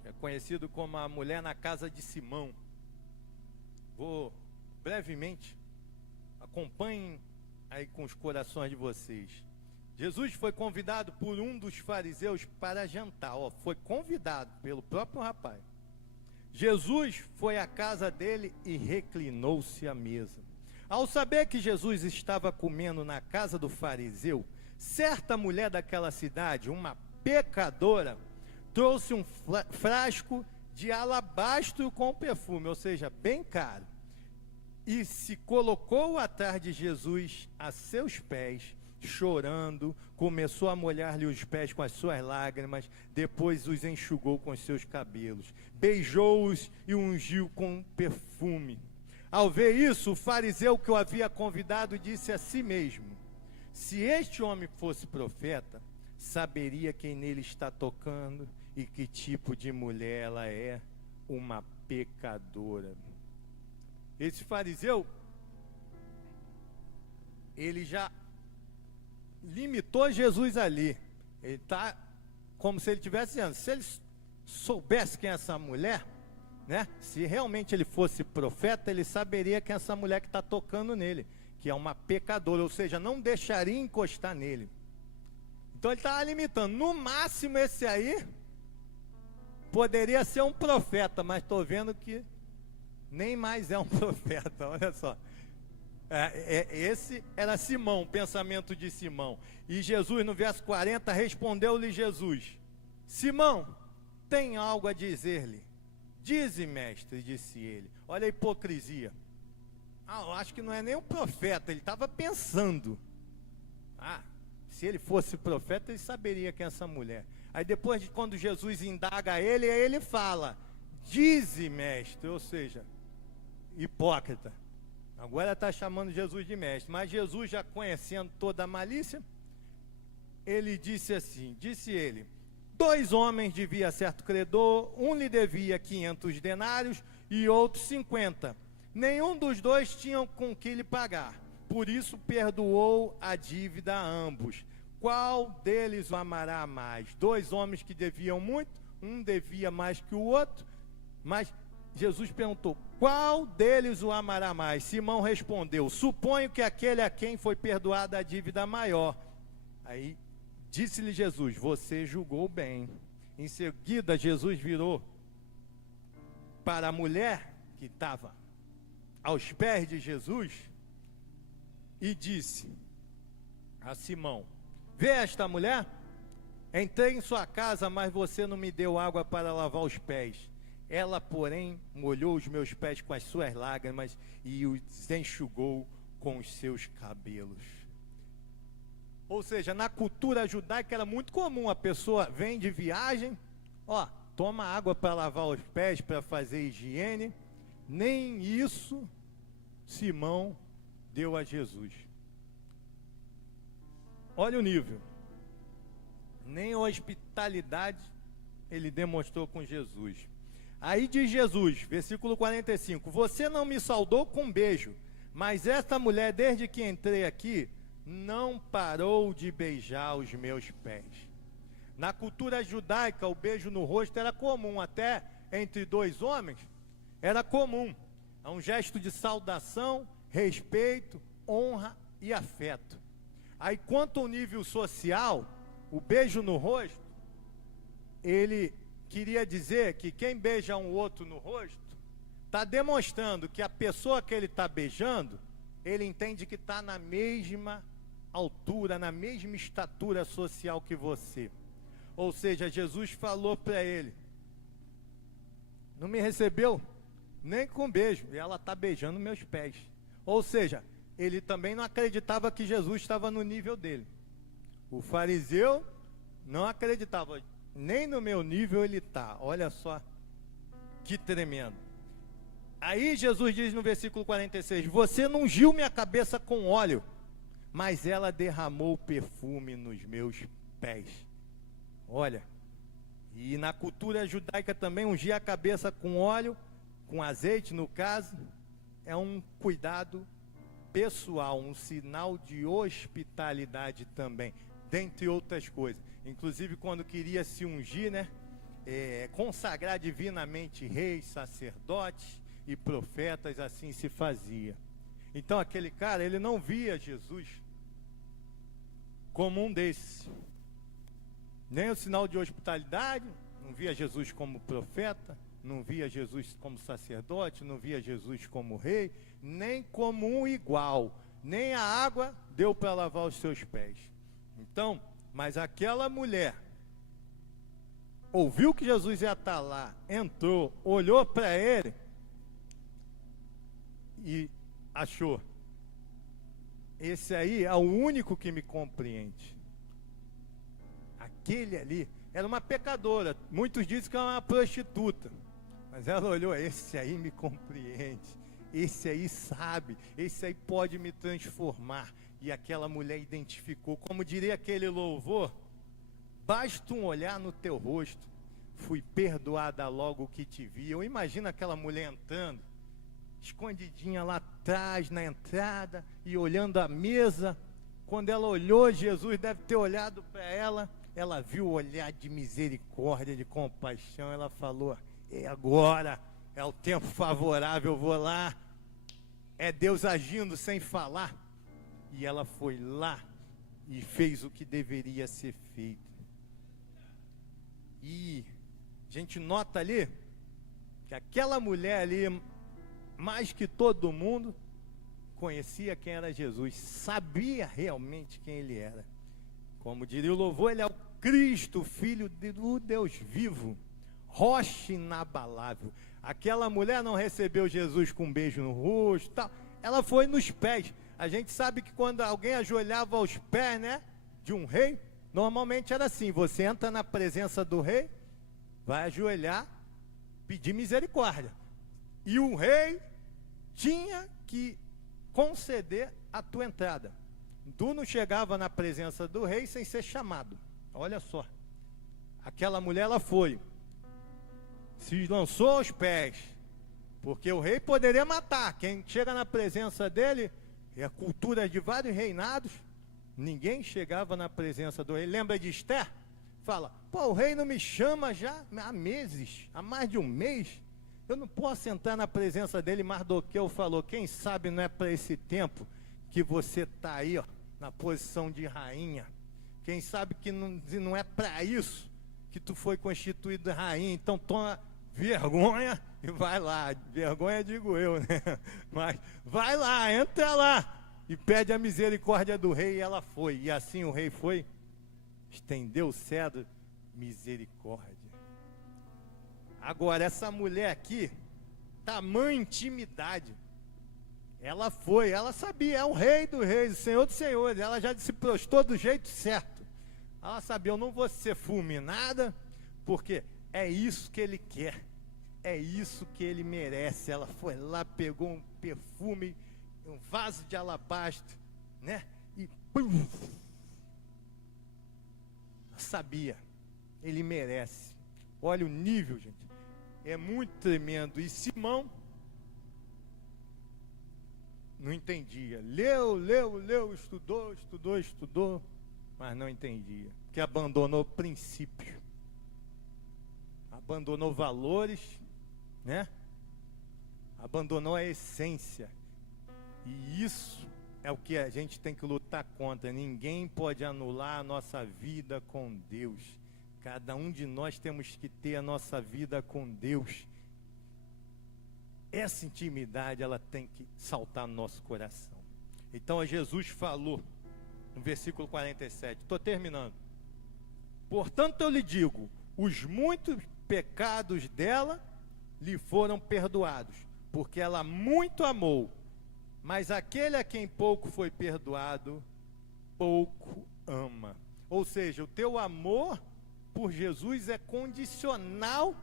É conhecido como a mulher na casa de Simão. Vou brevemente, acompanhem aí com os corações de vocês. Jesus foi convidado por um dos fariseus para jantar. Foi convidado pelo próprio rapaz. Jesus foi à casa dele e reclinou-se à mesa. Ao saber que Jesus estava comendo na casa do fariseu, certa mulher daquela cidade, uma pecadora, trouxe um frasco de alabastro com perfume, ou seja, bem caro, e se colocou atrás de Jesus a seus pés, chorando, começou a molhar-lhe os pés com as suas lágrimas, depois os enxugou com os seus cabelos, beijou-os e ungiu com perfume. Ao ver isso, o fariseu que o havia convidado disse a si mesmo: se este homem fosse profeta, saberia quem nele está tocando e que tipo de mulher ela é, uma pecadora. Esse fariseu, ele já limitou Jesus ali. Ele está como se ele estivesse dizendo: se ele soubesse quem é essa mulher, né? Se realmente ele fosse profeta, ele saberia que é essa mulher que está tocando nele, que é uma pecadora, ou seja, não deixaria encostar nele. Então ele estava limitando. No máximo esse aí poderia ser um profeta, mas estou vendo que nem mais é um profeta. Olha só. Esse era Simão, o pensamento de Simão. E Jesus, no verso 40, respondeu-lhe Jesus: Simão, tem algo a dizer-lhe? Dize, mestre, disse ele. Olha a hipocrisia. Eu acho que não é nem um profeta, ele estava pensando. Se ele fosse profeta, ele saberia quem é essa mulher. Aí depois, quando Jesus indaga ele, aí ele fala: dize, mestre, ou seja, hipócrita. Agora está chamando Jesus de mestre, mas Jesus, já conhecendo toda a malícia, ele disse assim, disse ele: 2 homens devia certo credor, um lhe devia 500 denários e outro 50. Nenhum dos dois tinha com que lhe pagar, por isso perdoou a dívida a ambos. Qual deles o amará mais? 2 homens que deviam muito, um devia mais que o outro, mas Jesus perguntou: qual deles o amará mais? Simão respondeu: suponho que aquele a quem foi perdoada a dívida maior. Aí disse-lhe Jesus: você julgou bem. Em seguida Jesus virou para a mulher que estava aos pés de Jesus, e disse a Simão: vê esta mulher? Entrei em sua casa, mas você não me deu água para lavar os pés. Ela, porém, molhou os meus pés com as suas lágrimas e os enxugou com os seus cabelos. Ou seja, na cultura judaica era muito comum, a pessoa vem de viagem, ó, toma água para lavar os pés, para fazer higiene. Nem isso Simão deu a Jesus. Olha o nível. Nem hospitalidade ele demonstrou com Jesus. Aí diz Jesus, versículo 45, você não me saudou com um beijo, mas esta mulher, desde que entrei aqui, não parou de beijar os meus pés. Na cultura judaica, o beijo no rosto era comum, até entre dois homens, era comum. É um gesto de saudação, respeito, honra e afeto. Aí, quanto ao nível social, o beijo no rosto, ele queria dizer que quem beija um outro no rosto, está demonstrando que a pessoa que ele está beijando, ele entende que está na mesma altura, na mesma estatura social que você. Ou seja, Jesus falou para ele: não me recebeu nem com beijo, e ela está beijando meus pés. Ou seja, ele também não acreditava que Jesus estava no nível dele. O fariseu não acreditava, nem no meu nível ele está. Olha só que tremendo. Aí Jesus diz no versículo 46, você não ungiu minha cabeça com óleo, mas ela derramou perfume nos meus pés. Olha, e na cultura judaica também ungir a cabeça com óleo, com azeite no caso, é um cuidado pessoal, um sinal de hospitalidade também, dentre outras coisas. Inclusive quando queria se ungir, né, consagrar divinamente reis, sacerdotes e profetas, assim se fazia. Então aquele cara, ele não via Jesus como um desses, nem o sinal de hospitalidade, não via Jesus como profeta, não via Jesus como sacerdote, não via Jesus como rei, nem como um igual, nem a água deu para lavar os seus pés. Então, mas aquela mulher ouviu que Jesus ia estar lá, entrou, olhou para ele e achou: esse aí é o único que me compreende. Aquele ali era uma pecadora, muitos dizem que é uma prostituta, mas ela olhou: esse aí me compreende, esse aí sabe, esse aí pode me transformar. E aquela mulher identificou, como diria aquele louvor: basta um olhar no teu rosto, fui perdoada logo que te vi. Eu imagino aquela mulher entrando, escondidinha lá atrás, na entrada, e olhando a mesa. Quando ela olhou, Jesus deve ter olhado para ela, ela viu o olhar de misericórdia, de compaixão, ela falou: é agora, é o tempo favorável, eu vou lá. É Deus agindo sem falar. E ela foi lá e fez o que deveria ser feito. E a gente nota ali que aquela mulher ali, mais que todo mundo, conhecia quem era Jesus, sabia realmente quem ele era. Como diria o louvor, ele é o Cristo, Filho do Deus vivo, rocha inabalável. Aquela mulher não recebeu Jesus com um beijo no rosto, tal. Ela foi nos pés. A gente sabe que quando alguém ajoelhava aos pés, né, de um rei, normalmente era assim: você entra na presença do rei, vai ajoelhar, pedir misericórdia. E o rei tinha que conceder a tua entrada. Tu não chegava na presença do rei sem ser chamado. Olha só. Aquela mulher, ela foi, se lançou aos pés, porque o rei poderia matar. Quem chega na presença dele, é a cultura de vários reinados, ninguém chegava na presença do rei. Lembra de Esther? Fala: pô, o rei não me chama já há meses, há mais de um mês, eu não posso entrar na presença dele. Mardoqueu falou: quem sabe não é para esse tempo que você está aí, ó, na posição de rainha. Quem sabe que não é para isso que tu foi constituído rainha. Então toma, vergonha e vai lá. Vergonha digo eu, né? Mas vai lá, entra lá e pede a misericórdia do rei. E ela foi. E assim o rei foi, estendeu o cetro, misericórdia. Agora, essa mulher aqui, tamanha intimidade. Ela foi, ela sabia, é o rei dos reis, o senhor dos senhores. Ela já se prostou do jeito certo. Ela sabia, eu não vou ser fulminada, porque é isso que ele quer. É isso que ele merece. Ela foi lá, pegou um perfume, um vaso de alabastro, né? E pum! Sabia, ele merece. Olha o nível, gente. É muito tremendo. E Simão não entendia. Leu, estudou, mas não entendia. Porque abandonou o princípio. Abandonou valores, né? Abandonou a essência. E isso é o que a gente tem que lutar contra. Ninguém pode anular a nossa vida com Deus. Cada um de nós temos que ter a nossa vida com Deus. Essa intimidade, ela tem que saltar no nosso coração. Então, Jesus falou, no versículo 47, estou terminando. Portanto, eu lhe digo, os muitos pecados dela lhe foram perdoados, porque ela muito amou. Mas aquele a quem pouco foi perdoado, pouco ama. Ou seja, o teu amor por Jesus é condicional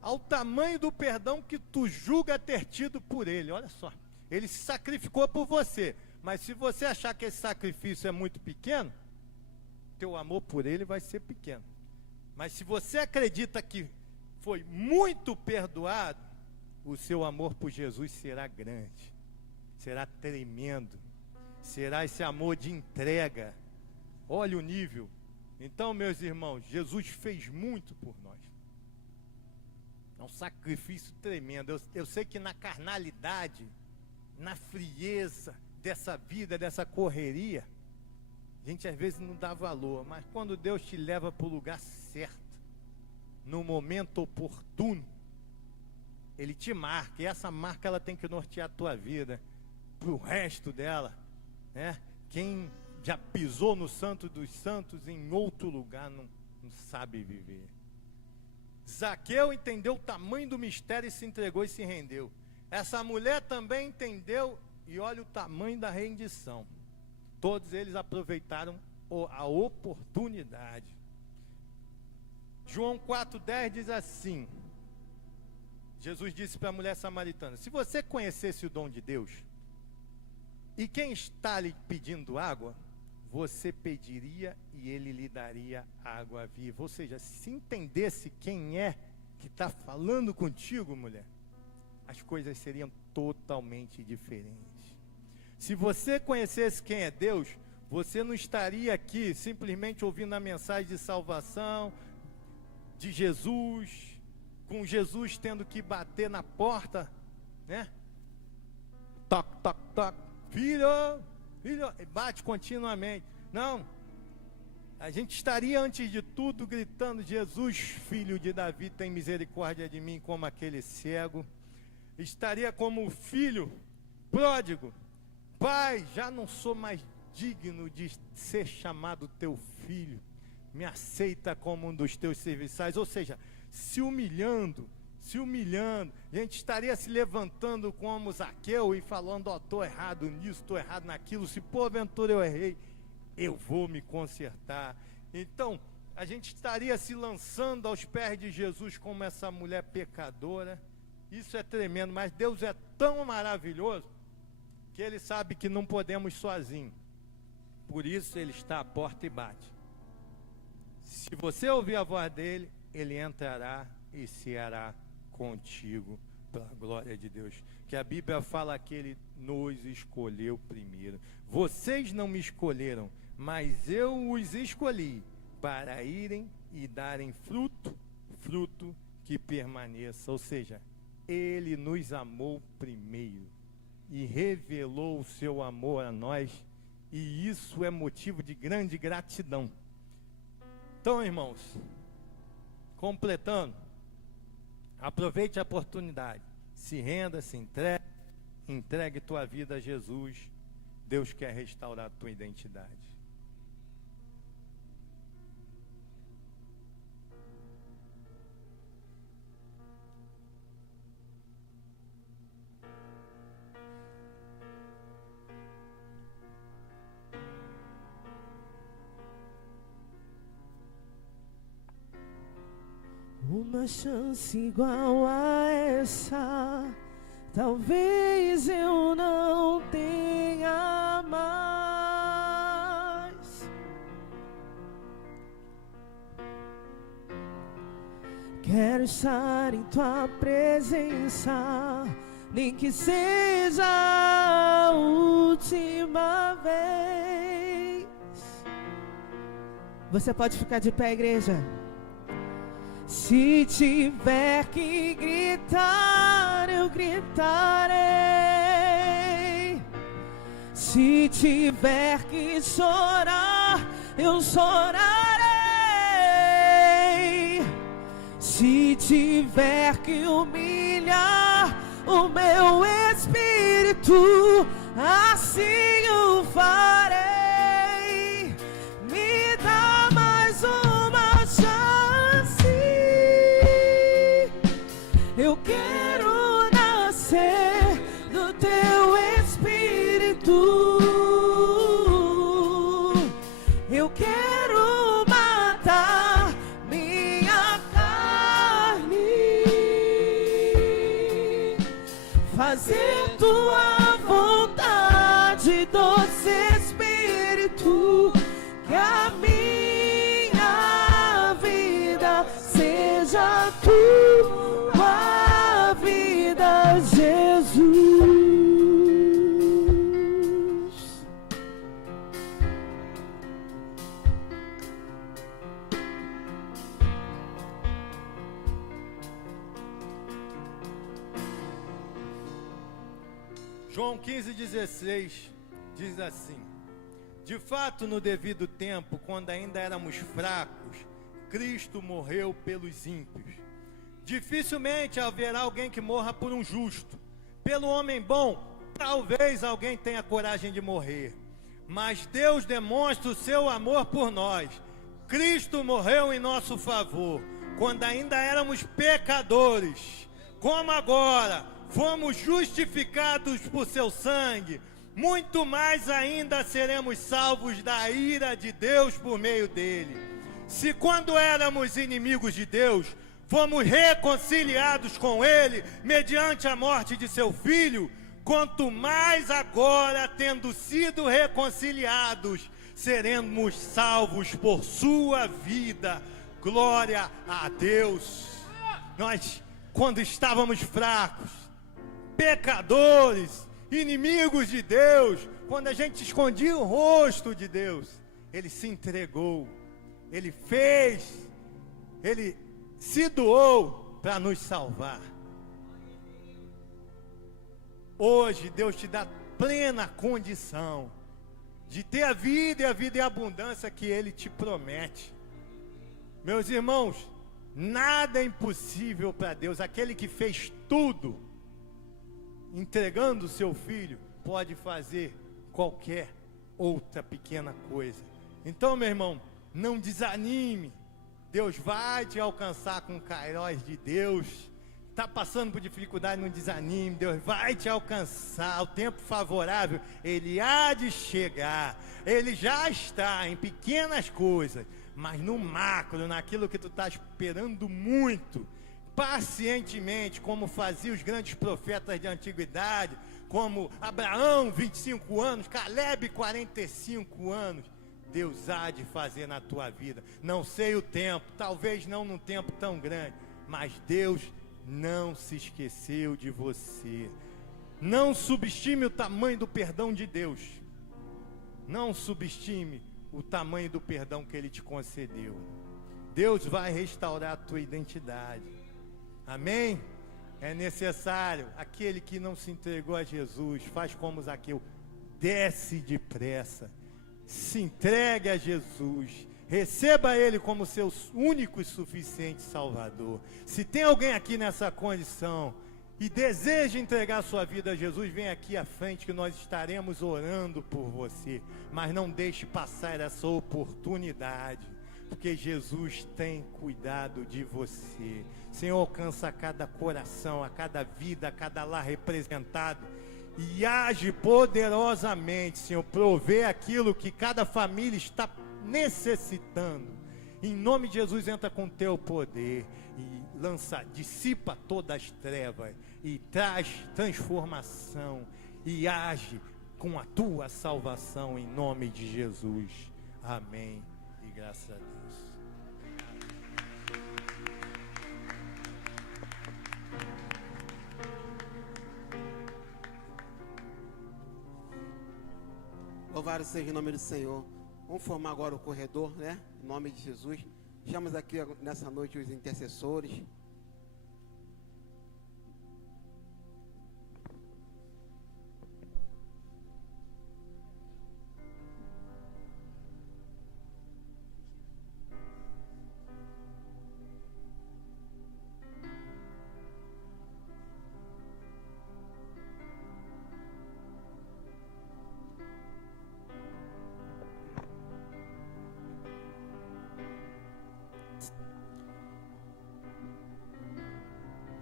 ao tamanho do perdão que tu julga ter tido por ele. Olha só, ele se sacrificou por você, mas se você achar que esse sacrifício é muito pequeno, teu amor por ele vai ser pequeno. Mas se você acredita que foi muito perdoado, o seu amor por Jesus será grande, será tremendo, será esse amor de entrega. Olha o nível. Então, meus irmãos, Jesus fez muito por nós. É um sacrifício tremendo. Eu sei que na carnalidade, na frieza dessa vida, dessa correria, a gente às vezes não dá valor. Mas quando Deus te leva para o lugar certo, no momento oportuno, Ele te marca. E essa marca, ela tem que nortear a tua vida, para o resto dela, né? Quem já pisou no Santo dos Santos em outro lugar não sabe viver. Zaqueu entendeu o tamanho do mistério e se entregou e se rendeu. Essa mulher também entendeu e olha o tamanho da rendição. Todos eles aproveitaram a oportunidade. João 4,10 diz assim: Jesus disse para a mulher samaritana: se você conhecesse o dom de Deus, e quem está lhe pedindo água, você pediria e ele lhe daria água viva. Ou seja, se entendesse quem é que está falando contigo, mulher, as coisas seriam totalmente diferentes. Se você conhecesse quem é Deus, você não estaria aqui simplesmente ouvindo a mensagem de salvação, de Jesus, com Jesus tendo que bater na porta, né? Toc, toc, toc, filho, bate continuamente. Não, a gente estaria antes de tudo gritando: Jesus, filho de Davi, tem misericórdia de mim, como aquele cego. Estaria como o filho pródigo: pai, já não sou mais digno de ser chamado teu filho, me aceita como um dos teus serviçais. Ou seja, se humilhando, a gente estaria se levantando como Zaqueu e falando: ó, estou errado nisso, estou errado naquilo, se porventura eu errei, eu vou me consertar. Então, a gente estaria se lançando aos pés de Jesus como essa mulher pecadora. Isso é tremendo, mas Deus é tão maravilhoso que Ele sabe que não podemos sozinhos. Por isso Ele está à porta e bate. Se você ouvir a voz dEle, Ele entrará e ceará contigo, pela glória de Deus. Que a Bíblia fala que Ele nos escolheu primeiro. Vocês não me escolheram, mas eu os escolhi para irem e darem fruto que permaneça. Ou seja, Ele nos amou primeiro e revelou o seu amor a nós, e isso é motivo de grande gratidão. Então, irmãos, completando, Aproveite a oportunidade. Se renda, se entregue tua vida a Jesus. Deus quer restaurar a tua identidade. Uma chance igual a essa, talvez eu não tenha mais. Quero estar em tua presença, nem que seja a última vez. Você pode ficar de pé, igreja? Se tiver que gritar, eu gritarei. Se tiver que chorar, eu chorarei. Se tiver que humilhar o meu espírito, assim o farei. Me dá mais uma chance. Eu quero nascer do teu espírito. Eu quero matar minha carne, fazer tua vontade, doce Espírito, que a minha vida seja tua vida, Jesus. João 15,16 diz assim: de fato, no devido tempo, quando ainda éramos fracos, Cristo morreu pelos ímpios. Dificilmente haverá alguém que morra por um justo. Pelo homem bom, talvez alguém tenha coragem de morrer. Mas Deus demonstra o seu amor por nós. Cristo morreu em nosso favor, quando ainda éramos pecadores. Como agora fomos justificados por seu sangue, muito mais ainda seremos salvos da ira de Deus por meio dele. Se quando éramos inimigos de Deus, fomos reconciliados com ele mediante a morte de seu filho, quanto mais agora, tendo sido reconciliados, seremos salvos por sua vida. Glória a Deus. Nós, quando estávamos fracos, pecadores, inimigos de Deus, quando a gente escondia o rosto de Deus, ele se entregou, ele fez, ele se doou para nos salvar. Hoje Deus te dá plena condição de ter a vida e a vida em abundância que ele te promete. Meus irmãos, nada é impossível para Deus. Aquele que fez tudo, entregando o seu filho, pode fazer qualquer outra pequena coisa. Então, meu irmão, não desanime. Deus vai te alcançar com o kairós de Deus. Está passando por dificuldade, não desanime. Deus vai te alcançar. O tempo favorável, ele há de chegar. Ele já está em pequenas coisas, mas no macro, naquilo que tu está esperando muito, pacientemente, como faziam os grandes profetas de antiguidade, como Abraão, 25 anos, Caleb, 45 anos, Deus há de fazer na tua vida. Não sei o tempo, talvez não num tempo tão grande, mas Deus não se esqueceu de você. Não subestime o tamanho do perdão de Deus. Não subestime o tamanho do perdão que Ele te concedeu. Deus vai restaurar a tua identidade. Amém? É necessário. Aquele que não se entregou a Jesus, faz como Zaqueu, desce depressa, se entregue a Jesus, Receba Ele como seu único e suficiente Salvador. Se tem alguém aqui nessa condição e deseja entregar sua vida a Jesus, vem aqui à frente que nós estaremos orando por você. Mas não deixe passar essa oportunidade, porque Jesus tem cuidado de você. Senhor, alcança a cada coração, a cada vida, a cada lar representado. E age poderosamente, Senhor, provê aquilo que cada família está necessitando. Em nome de Jesus, entra com teu poder e dissipa todas as trevas e traz transformação e age com a tua salvação em nome de Jesus. Amém. E graças a Deus. Louvado seja o nome do Senhor. Vamos formar agora o corredor, né? Em nome de Jesus. Chamamos aqui nessa noite os intercessores.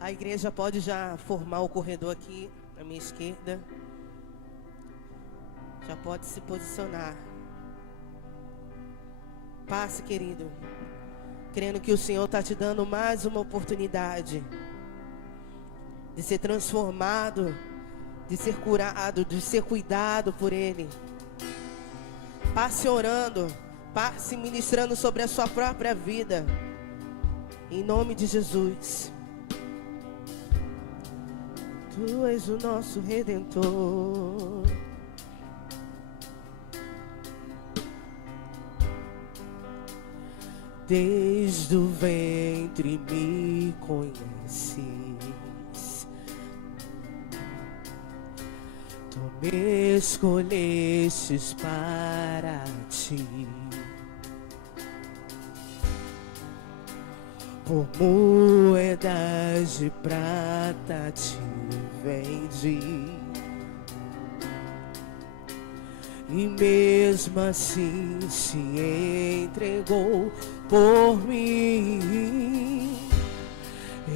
A igreja pode já formar o corredor aqui à minha esquerda. Já pode se posicionar. Passe, querido, crendo que o Senhor está te dando mais uma oportunidade de ser transformado, de ser curado, de ser cuidado por Ele. Passe orando, passe ministrando sobre a sua própria vida, em nome de Jesus. Tu és o nosso Redentor. Desde o ventre me conheces. Tu me escolhestes para ti. Por moedas de prata te vendi, e mesmo assim se entregou por mim.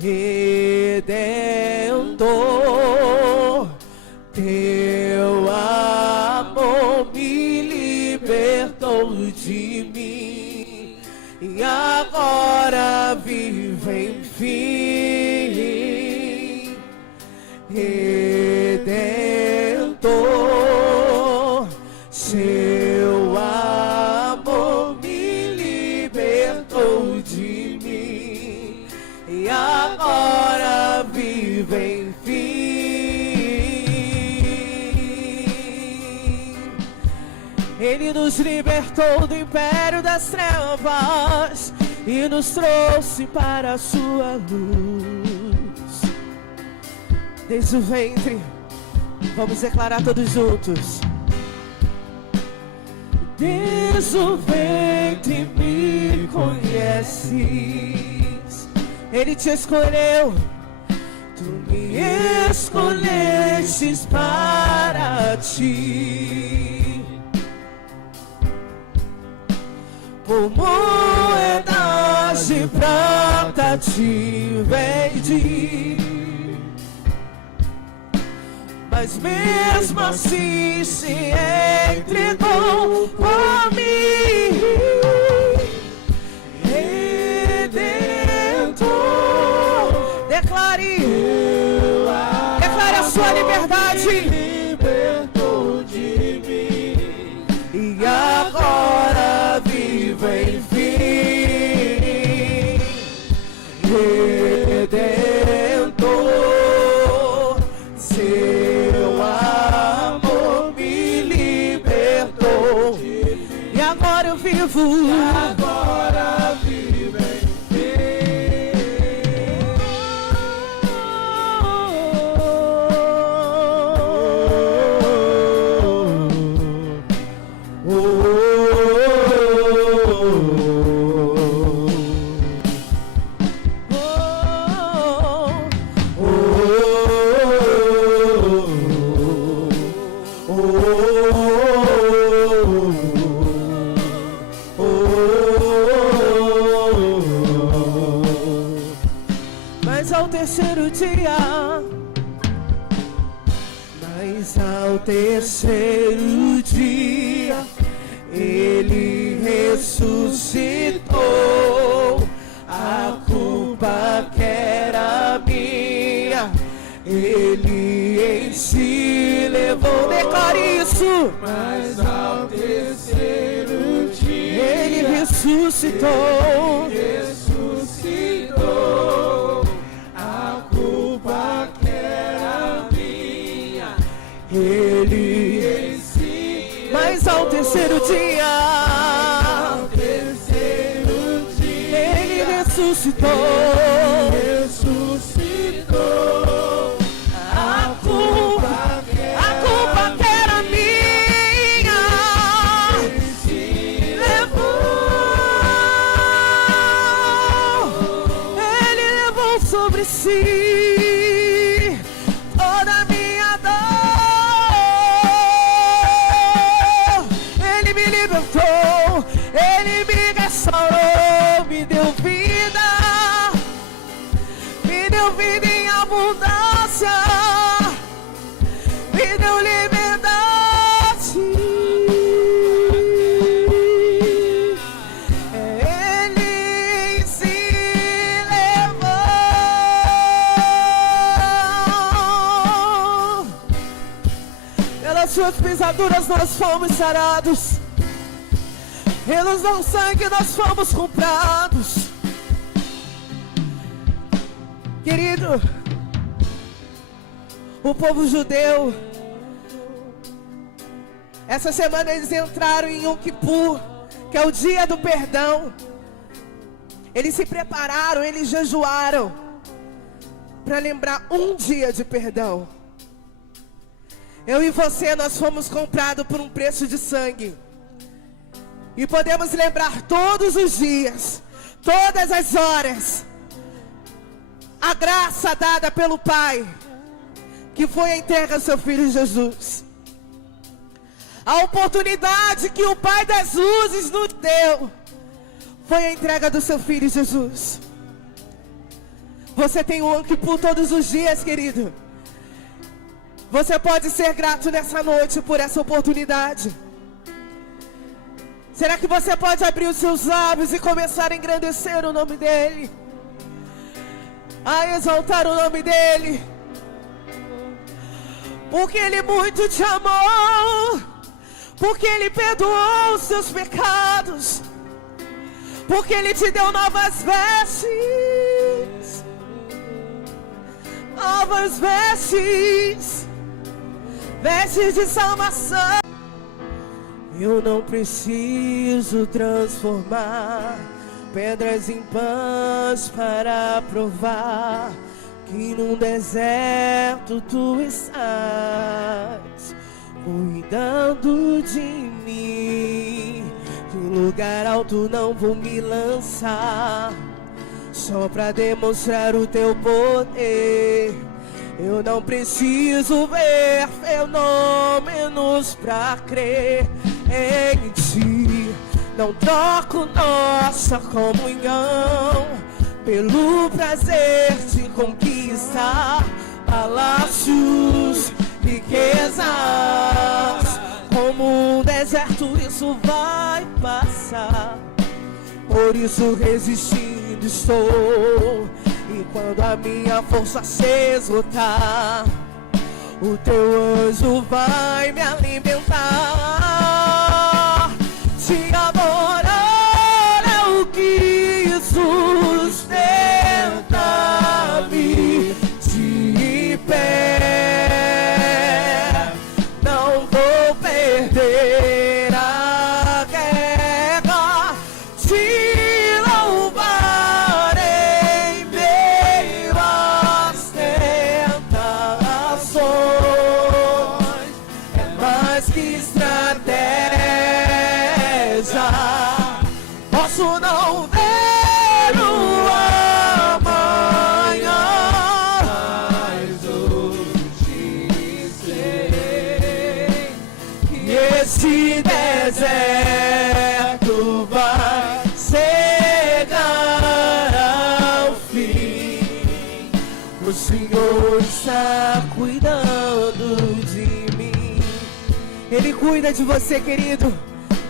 Redentor, teu amor me libertou de mim, e agora vivo enfim. Redentor, seu amor me libertou de mim, e agora vivo enfim. Ele nos libertou do império das trevas e nos trouxe para a sua luz. Desde o ventre, vamos declarar todos juntos. Desde o ventre me conheces. Ele te escolheu, tu me escolhestes para ti. Por moedas de prata te vendi, mas mesmo assim se entregou por mim. Redentor, declare a sua liberdade. Libertou de mim, e agora vivo enfim. Redentor, seu amor me libertou, e agora eu vivo. Agora vivo enfim. terceiro dia Ele ressuscitou. A culpa que era minha Ele em si levou. Declare isso. Mas ao terceiro dia Ele ressuscitou. ressuscitou. A culpa que era minha Ele em si. mas ao terceiro dia Ao terceiro dia Ele ressuscitou. ressuscitou. A culpa que era minha levou. Ele levou sobre si toda a minha dor. Ele me libertou, Ele me restaurou, me deu vida em abundância, me deu liberdade. Ele em si levou. Pelas suas pisaduras nós fomos sarados, pelo seu sangue nós fomos comprados. Querido, o povo judeu, essa semana eles entraram em Yom Kippur, que é o dia do perdão. Eles se prepararam, eles jejuaram para lembrar um dia de perdão. Eu e você, nós fomos comprados por um preço de sangue. E podemos lembrar todos os dias, todas as horas, a graça dada pelo Pai, que foi a entrega ao seu Filho Jesus. A oportunidade que o Pai das luzes nos deu foi a entrega do seu Filho Jesus. Você tem um Yom Kippur todos os dias, querido. Você pode ser grato nessa noite por essa oportunidade. Será que você pode abrir os seus lábios e começar a engrandecer o nome dEle? A exaltar o nome dEle? Porque Ele muito te amou, porque Ele perdoou os seus pecados, porque Ele te deu novas vestes, vestes de salvação. Eu não preciso transformar pedras em pães para provar que num deserto tu estás cuidando de mim. De um lugar alto não vou me lançar só para demonstrar o teu poder. Eu não preciso ver fenômenos pra crer em ti. Não troco nossa comunhão pelo prazer de conquistar palácios, riquezas. Como um deserto isso vai passar, por isso resistindo estou. E quando a minha força se esgotar, o teu anjo vai me alimentar. Te adorar é o que sustenta-me de pé. Não vou perder a guerra. Te louvar em meio às tentações. É mais que estratégia. Posso não ver o amanhã, mas hoje sei que esse deserto vai chegar ao fim. O Senhor está cuidando de mim. vida de você, querido.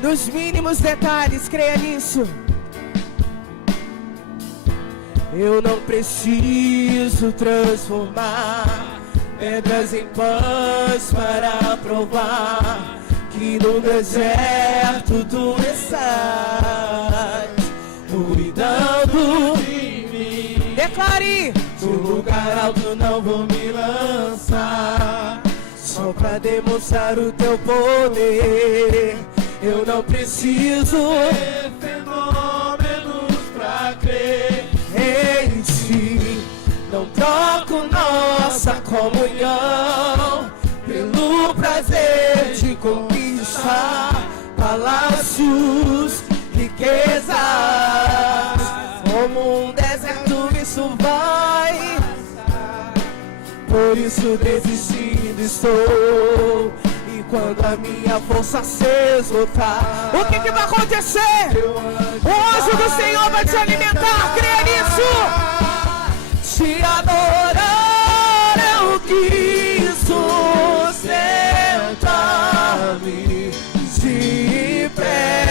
Nos mínimos detalhes, creia nisso. Eu não preciso transformar pedras em pães para provar que no deserto tu estás cuidando de mim. Declare: do lugar alto não vou me lançar, só pra demonstrar o teu poder. Eu não preciso ter fenômenos pra crer em ti. Não troco nossa comunhão pelo prazer de conquistar palácios, riquezas. Como um deserto isso vai, por isso desistindo estou. E quando a minha força se esgotar, o que vai acontecer? O anjo do Senhor vai te alimentar, creia nisso. Te adorar é o que sustenta-me de pé.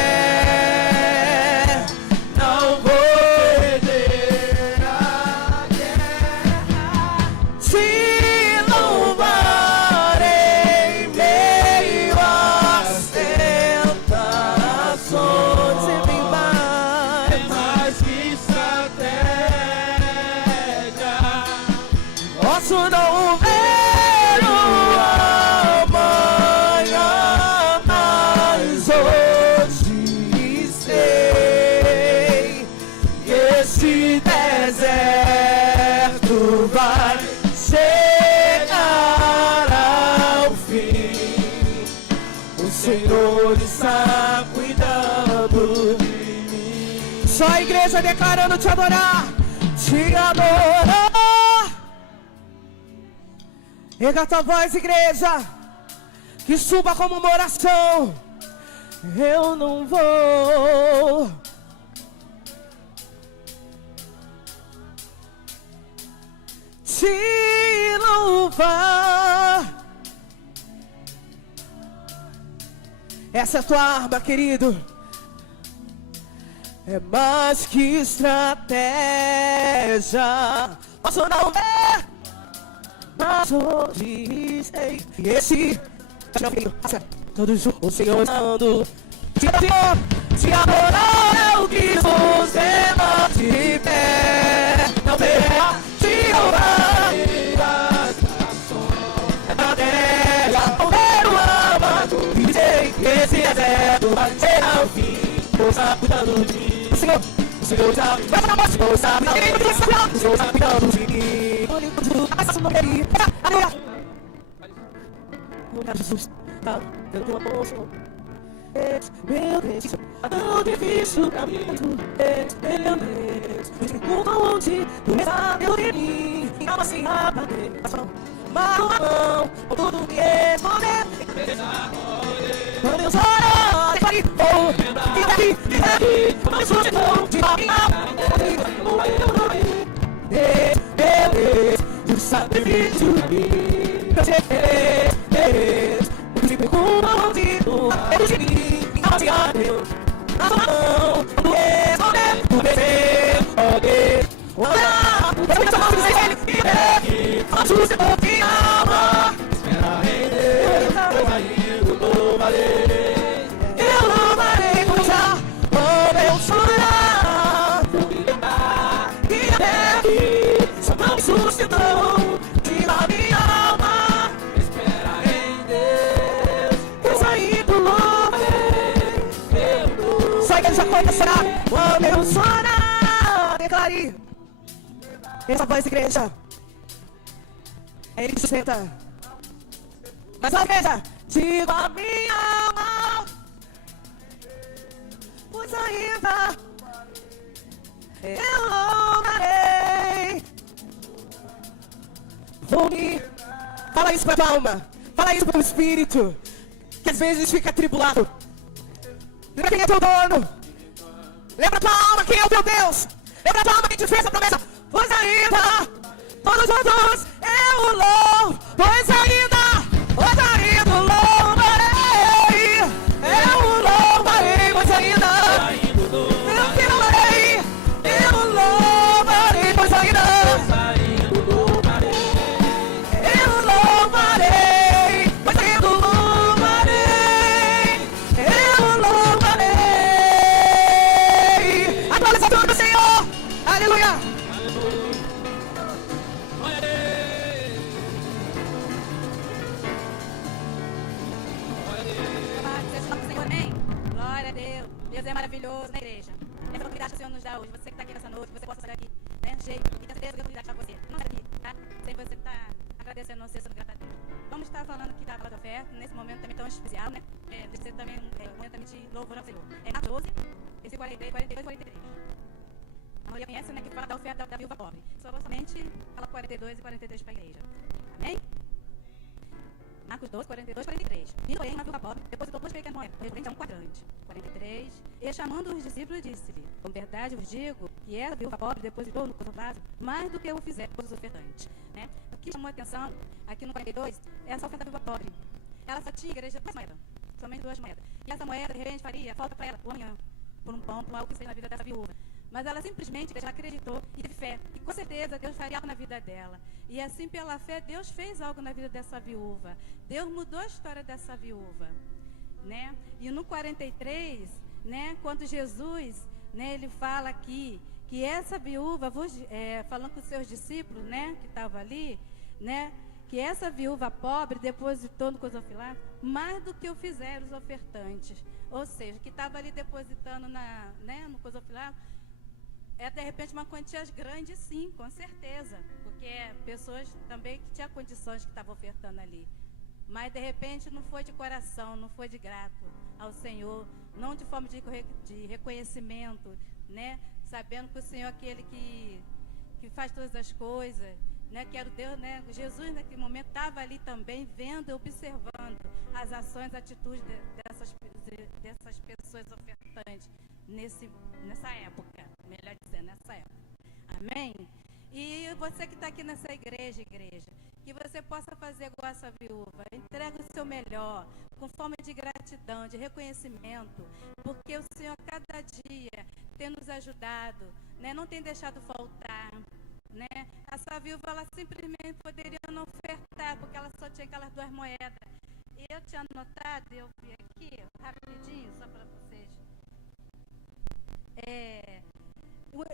Não vou perder a guerra. Te louvarei em meio às tentações. Você vem mais que estratégia. Posso não ver o amanhã, mas hoje sei que esse deserto vai chegar ao fim. O Senhor está cuidando de mim. Só a igreja declarando te adorar, te adorar. Erga tua voz, igreja, que suba como uma oração. Eu não vou te louvar. Essa é a tua arma, querido. É mais que estratégia. Posso não ver, mas hoje sei que esse todos juntos, o Senhor andando. Te adorar é o que você não de pé. Não terá te louvar na terra. O meu amado, e sei que esse deserto vai ser ao fim. O Senhor está cuidando de mim. O Senhor está cuidando de mim. O Senhor está cuidando de mim. Jesus, dando uma moção. Meu Deus, tão difícil pra mim. Meu Deus, me desculpa onde tu está dentro de mim. Calma sem apagar, mas uma mão, com tudo que esconder. Quando eu choro, declare, fica aqui, não suscitou de caminhar. Meu Deus, o sacrifício de mim. Meu Deus, me preocupa onde tu está de mim. Calma sem apagar, na sua mão, quando esconder, tu vencer, poder. Olha, eu vou chamar de ele, faz o seu que ama. Espera em Deus, eu ainda louvarei. Eu louvarei por já, quando eu chorar. E até aqui, só não me sustentou, tira minha alma. Espera em Deus, eu ainda louvarei. Só que ele já conhecerá, quando eu chorar. Declare. Essa voz, igreja, ele sustenta. Mas a igreja, digo a minha alma, pois ainda eu louvarei. Vou me... Fala isso pra tua alma, fala isso pro espírito, que às vezes fica atribulado. Lembra quem é teu dono. Lembra tua alma quem é o teu Deus. Lembra tua alma quem te fez a promessa. Pois ainda, todos juntos, eu louvo. Pois ainda louvarei. Glória a Deus. Deus é maravilhoso na igreja. Essa oportunidade que o Senhor nos dá hoje. Você que está aqui nessa noite, você possa sair daqui, né? Cheio. E tenho certeza que a oportunidade está você. Não sai daqui, tá? Sem você estar agradecendo ao Senhor, sendo grata a Deus. Vamos estar falando aqui da palavra da oferta, nesse momento também tão especial, né? Deixa ser também um momento também de louvor ao Senhor. É Marcos 12, versículo 43, 42 e 43. A maioria conhece, né, que fala da oferta da viúva pobre. Só somente fala 42 e 43 para a igreja. Amém? Marcos 12, 42 e 43. Vindo, porém, uma viúva pobre, depositou 2 pequenas moedas, referente a um quadrante. 43. E chamando os discípulos, disse-lhe: com verdade vos digo que essa viúva pobre depositou no curto prazo mais do que eu fizer todos os ofertantes. Né? O que chamou a atenção aqui no 42 é essa oferta da viúva pobre. Ela só tinha igreja 2 moedas, somente 2 moedas. E essa moeda, de repente, faria falta para ela o amanhã, por um pão, por algo que seja na vida dessa viúva. Mas ela simplesmente acreditou e teve fé. E com certeza Deus faria algo na vida dela. E assim, pela fé, Deus fez algo na vida dessa viúva. Deus mudou a história dessa viúva. Né? E no 43, né, quando Jesus, né, ele fala aqui que essa viúva, falando com os seus discípulos, né, que estavam ali, né, que essa viúva pobre depositou no cosofilar mais do que o fizeram os ofertantes. Ou seja, que estava ali depositando no cosofilar, de repente uma quantia grande, sim, com certeza, porque pessoas também que tinham condições que estavam ofertando ali. Mas de repente não foi de coração, não foi de grato ao Senhor, não de forma de reconhecimento, né? Sabendo que o Senhor é aquele que faz todas as coisas, né? Que era o Deus, né? Jesus naquele momento estava ali também vendo e observando as ações, as atitudes dessas pessoas ofertantes nessa época, melhor dizendo, nessa época. Amém? E você que está aqui nessa igreja, que você possa fazer igual essa viúva, entrega o seu melhor, com forma de gratidão, de reconhecimento, porque o Senhor cada dia tem nos ajudado, né? Não tem deixado faltar, né? Essa viúva, ela simplesmente poderia não ofertar, porque ela só tinha aquelas 2 moedas. E eu tinha anotado, eu vi aqui, rapidinho, só para vocês.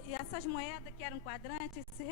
E essas moedas que eram quadrantes se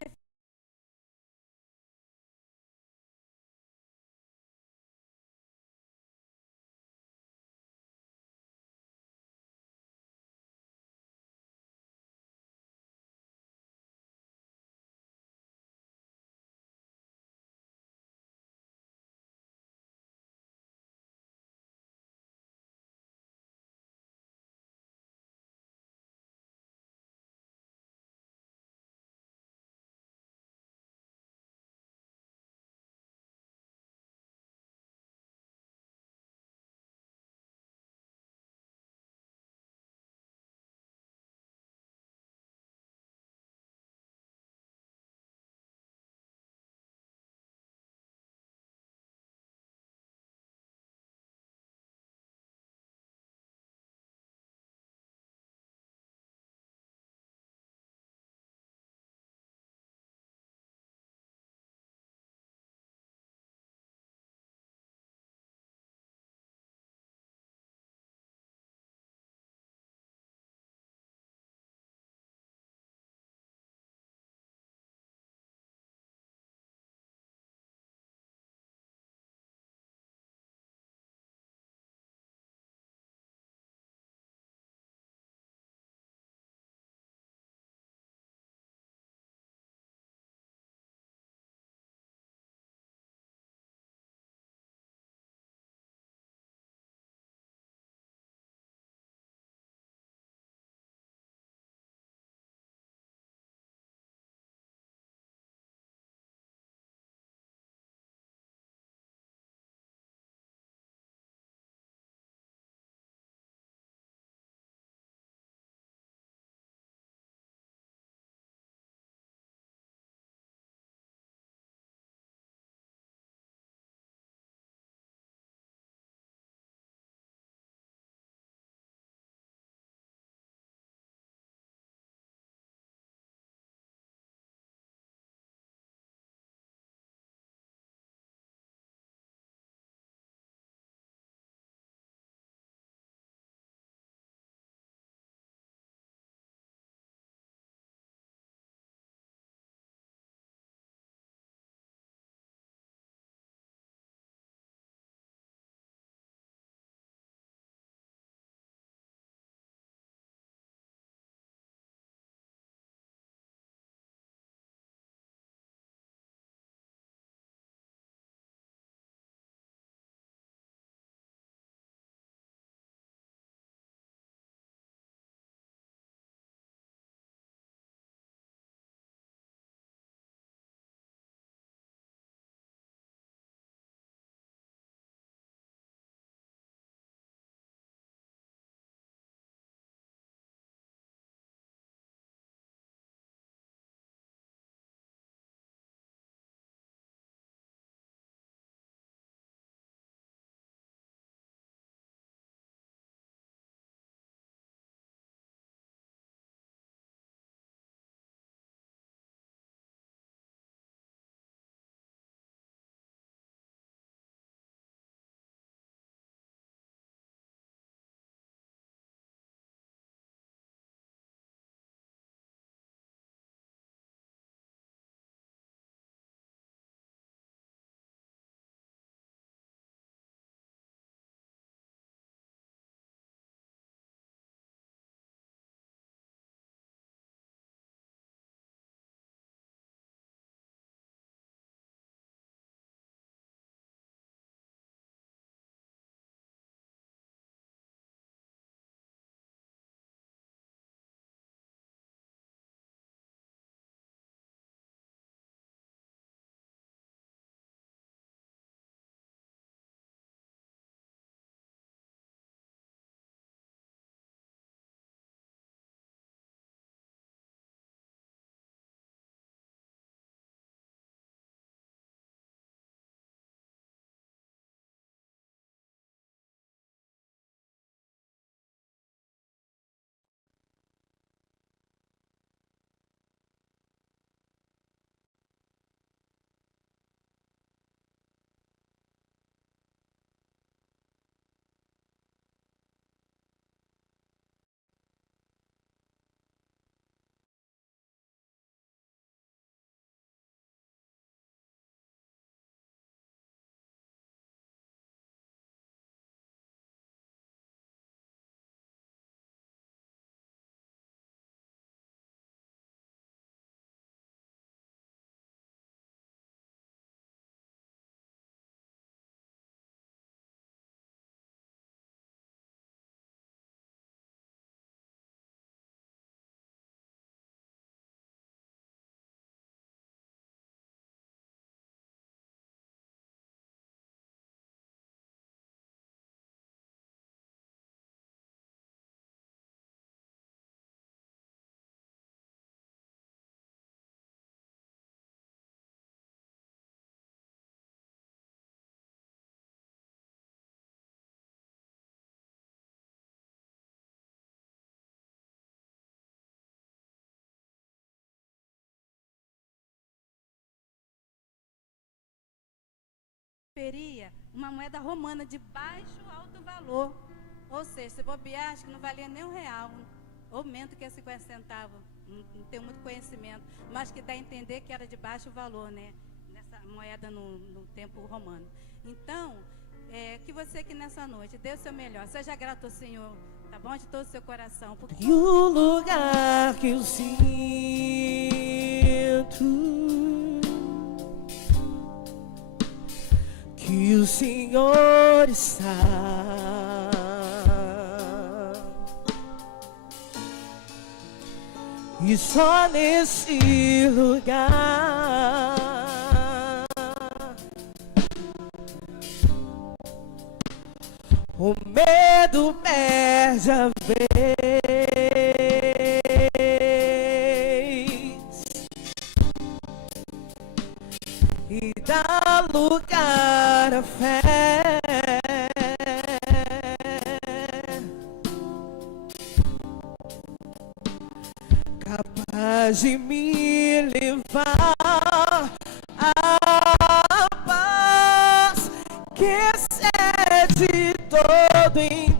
peria uma moeda romana de baixo alto valor. Ou seja, se bobear, acho que não valia nem R$1, ou menos que 50 centavos. Não tenho muito conhecimento, mas que dá a entender que era de baixo valor, né? Nessa moeda no tempo romano. Então, que você aqui nessa noite dê o seu melhor, seja grato ao Senhor, tá bom? De todo o seu coração. Porque... E o lugar que eu sinto que o Senhor está, e só nesse lugar o medo perde a vez e dá lugar à fé. Capaz de me levar à paz que excede todo entendimento,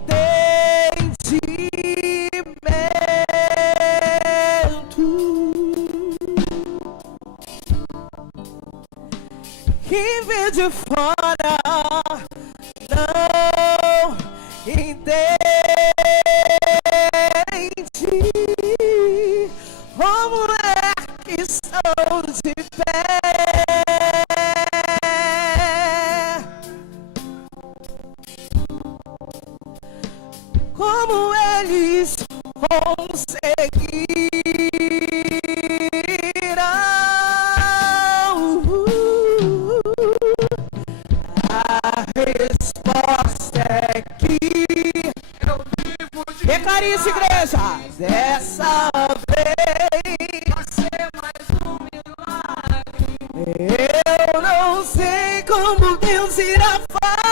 que vem de fora não entende como é que estou de pé. Como eles conseguirão? A resposta é que eu vivo de Clarice, igreja, dessa vez vai ser mais um milagre. Eu não sei como Deus irá fazer.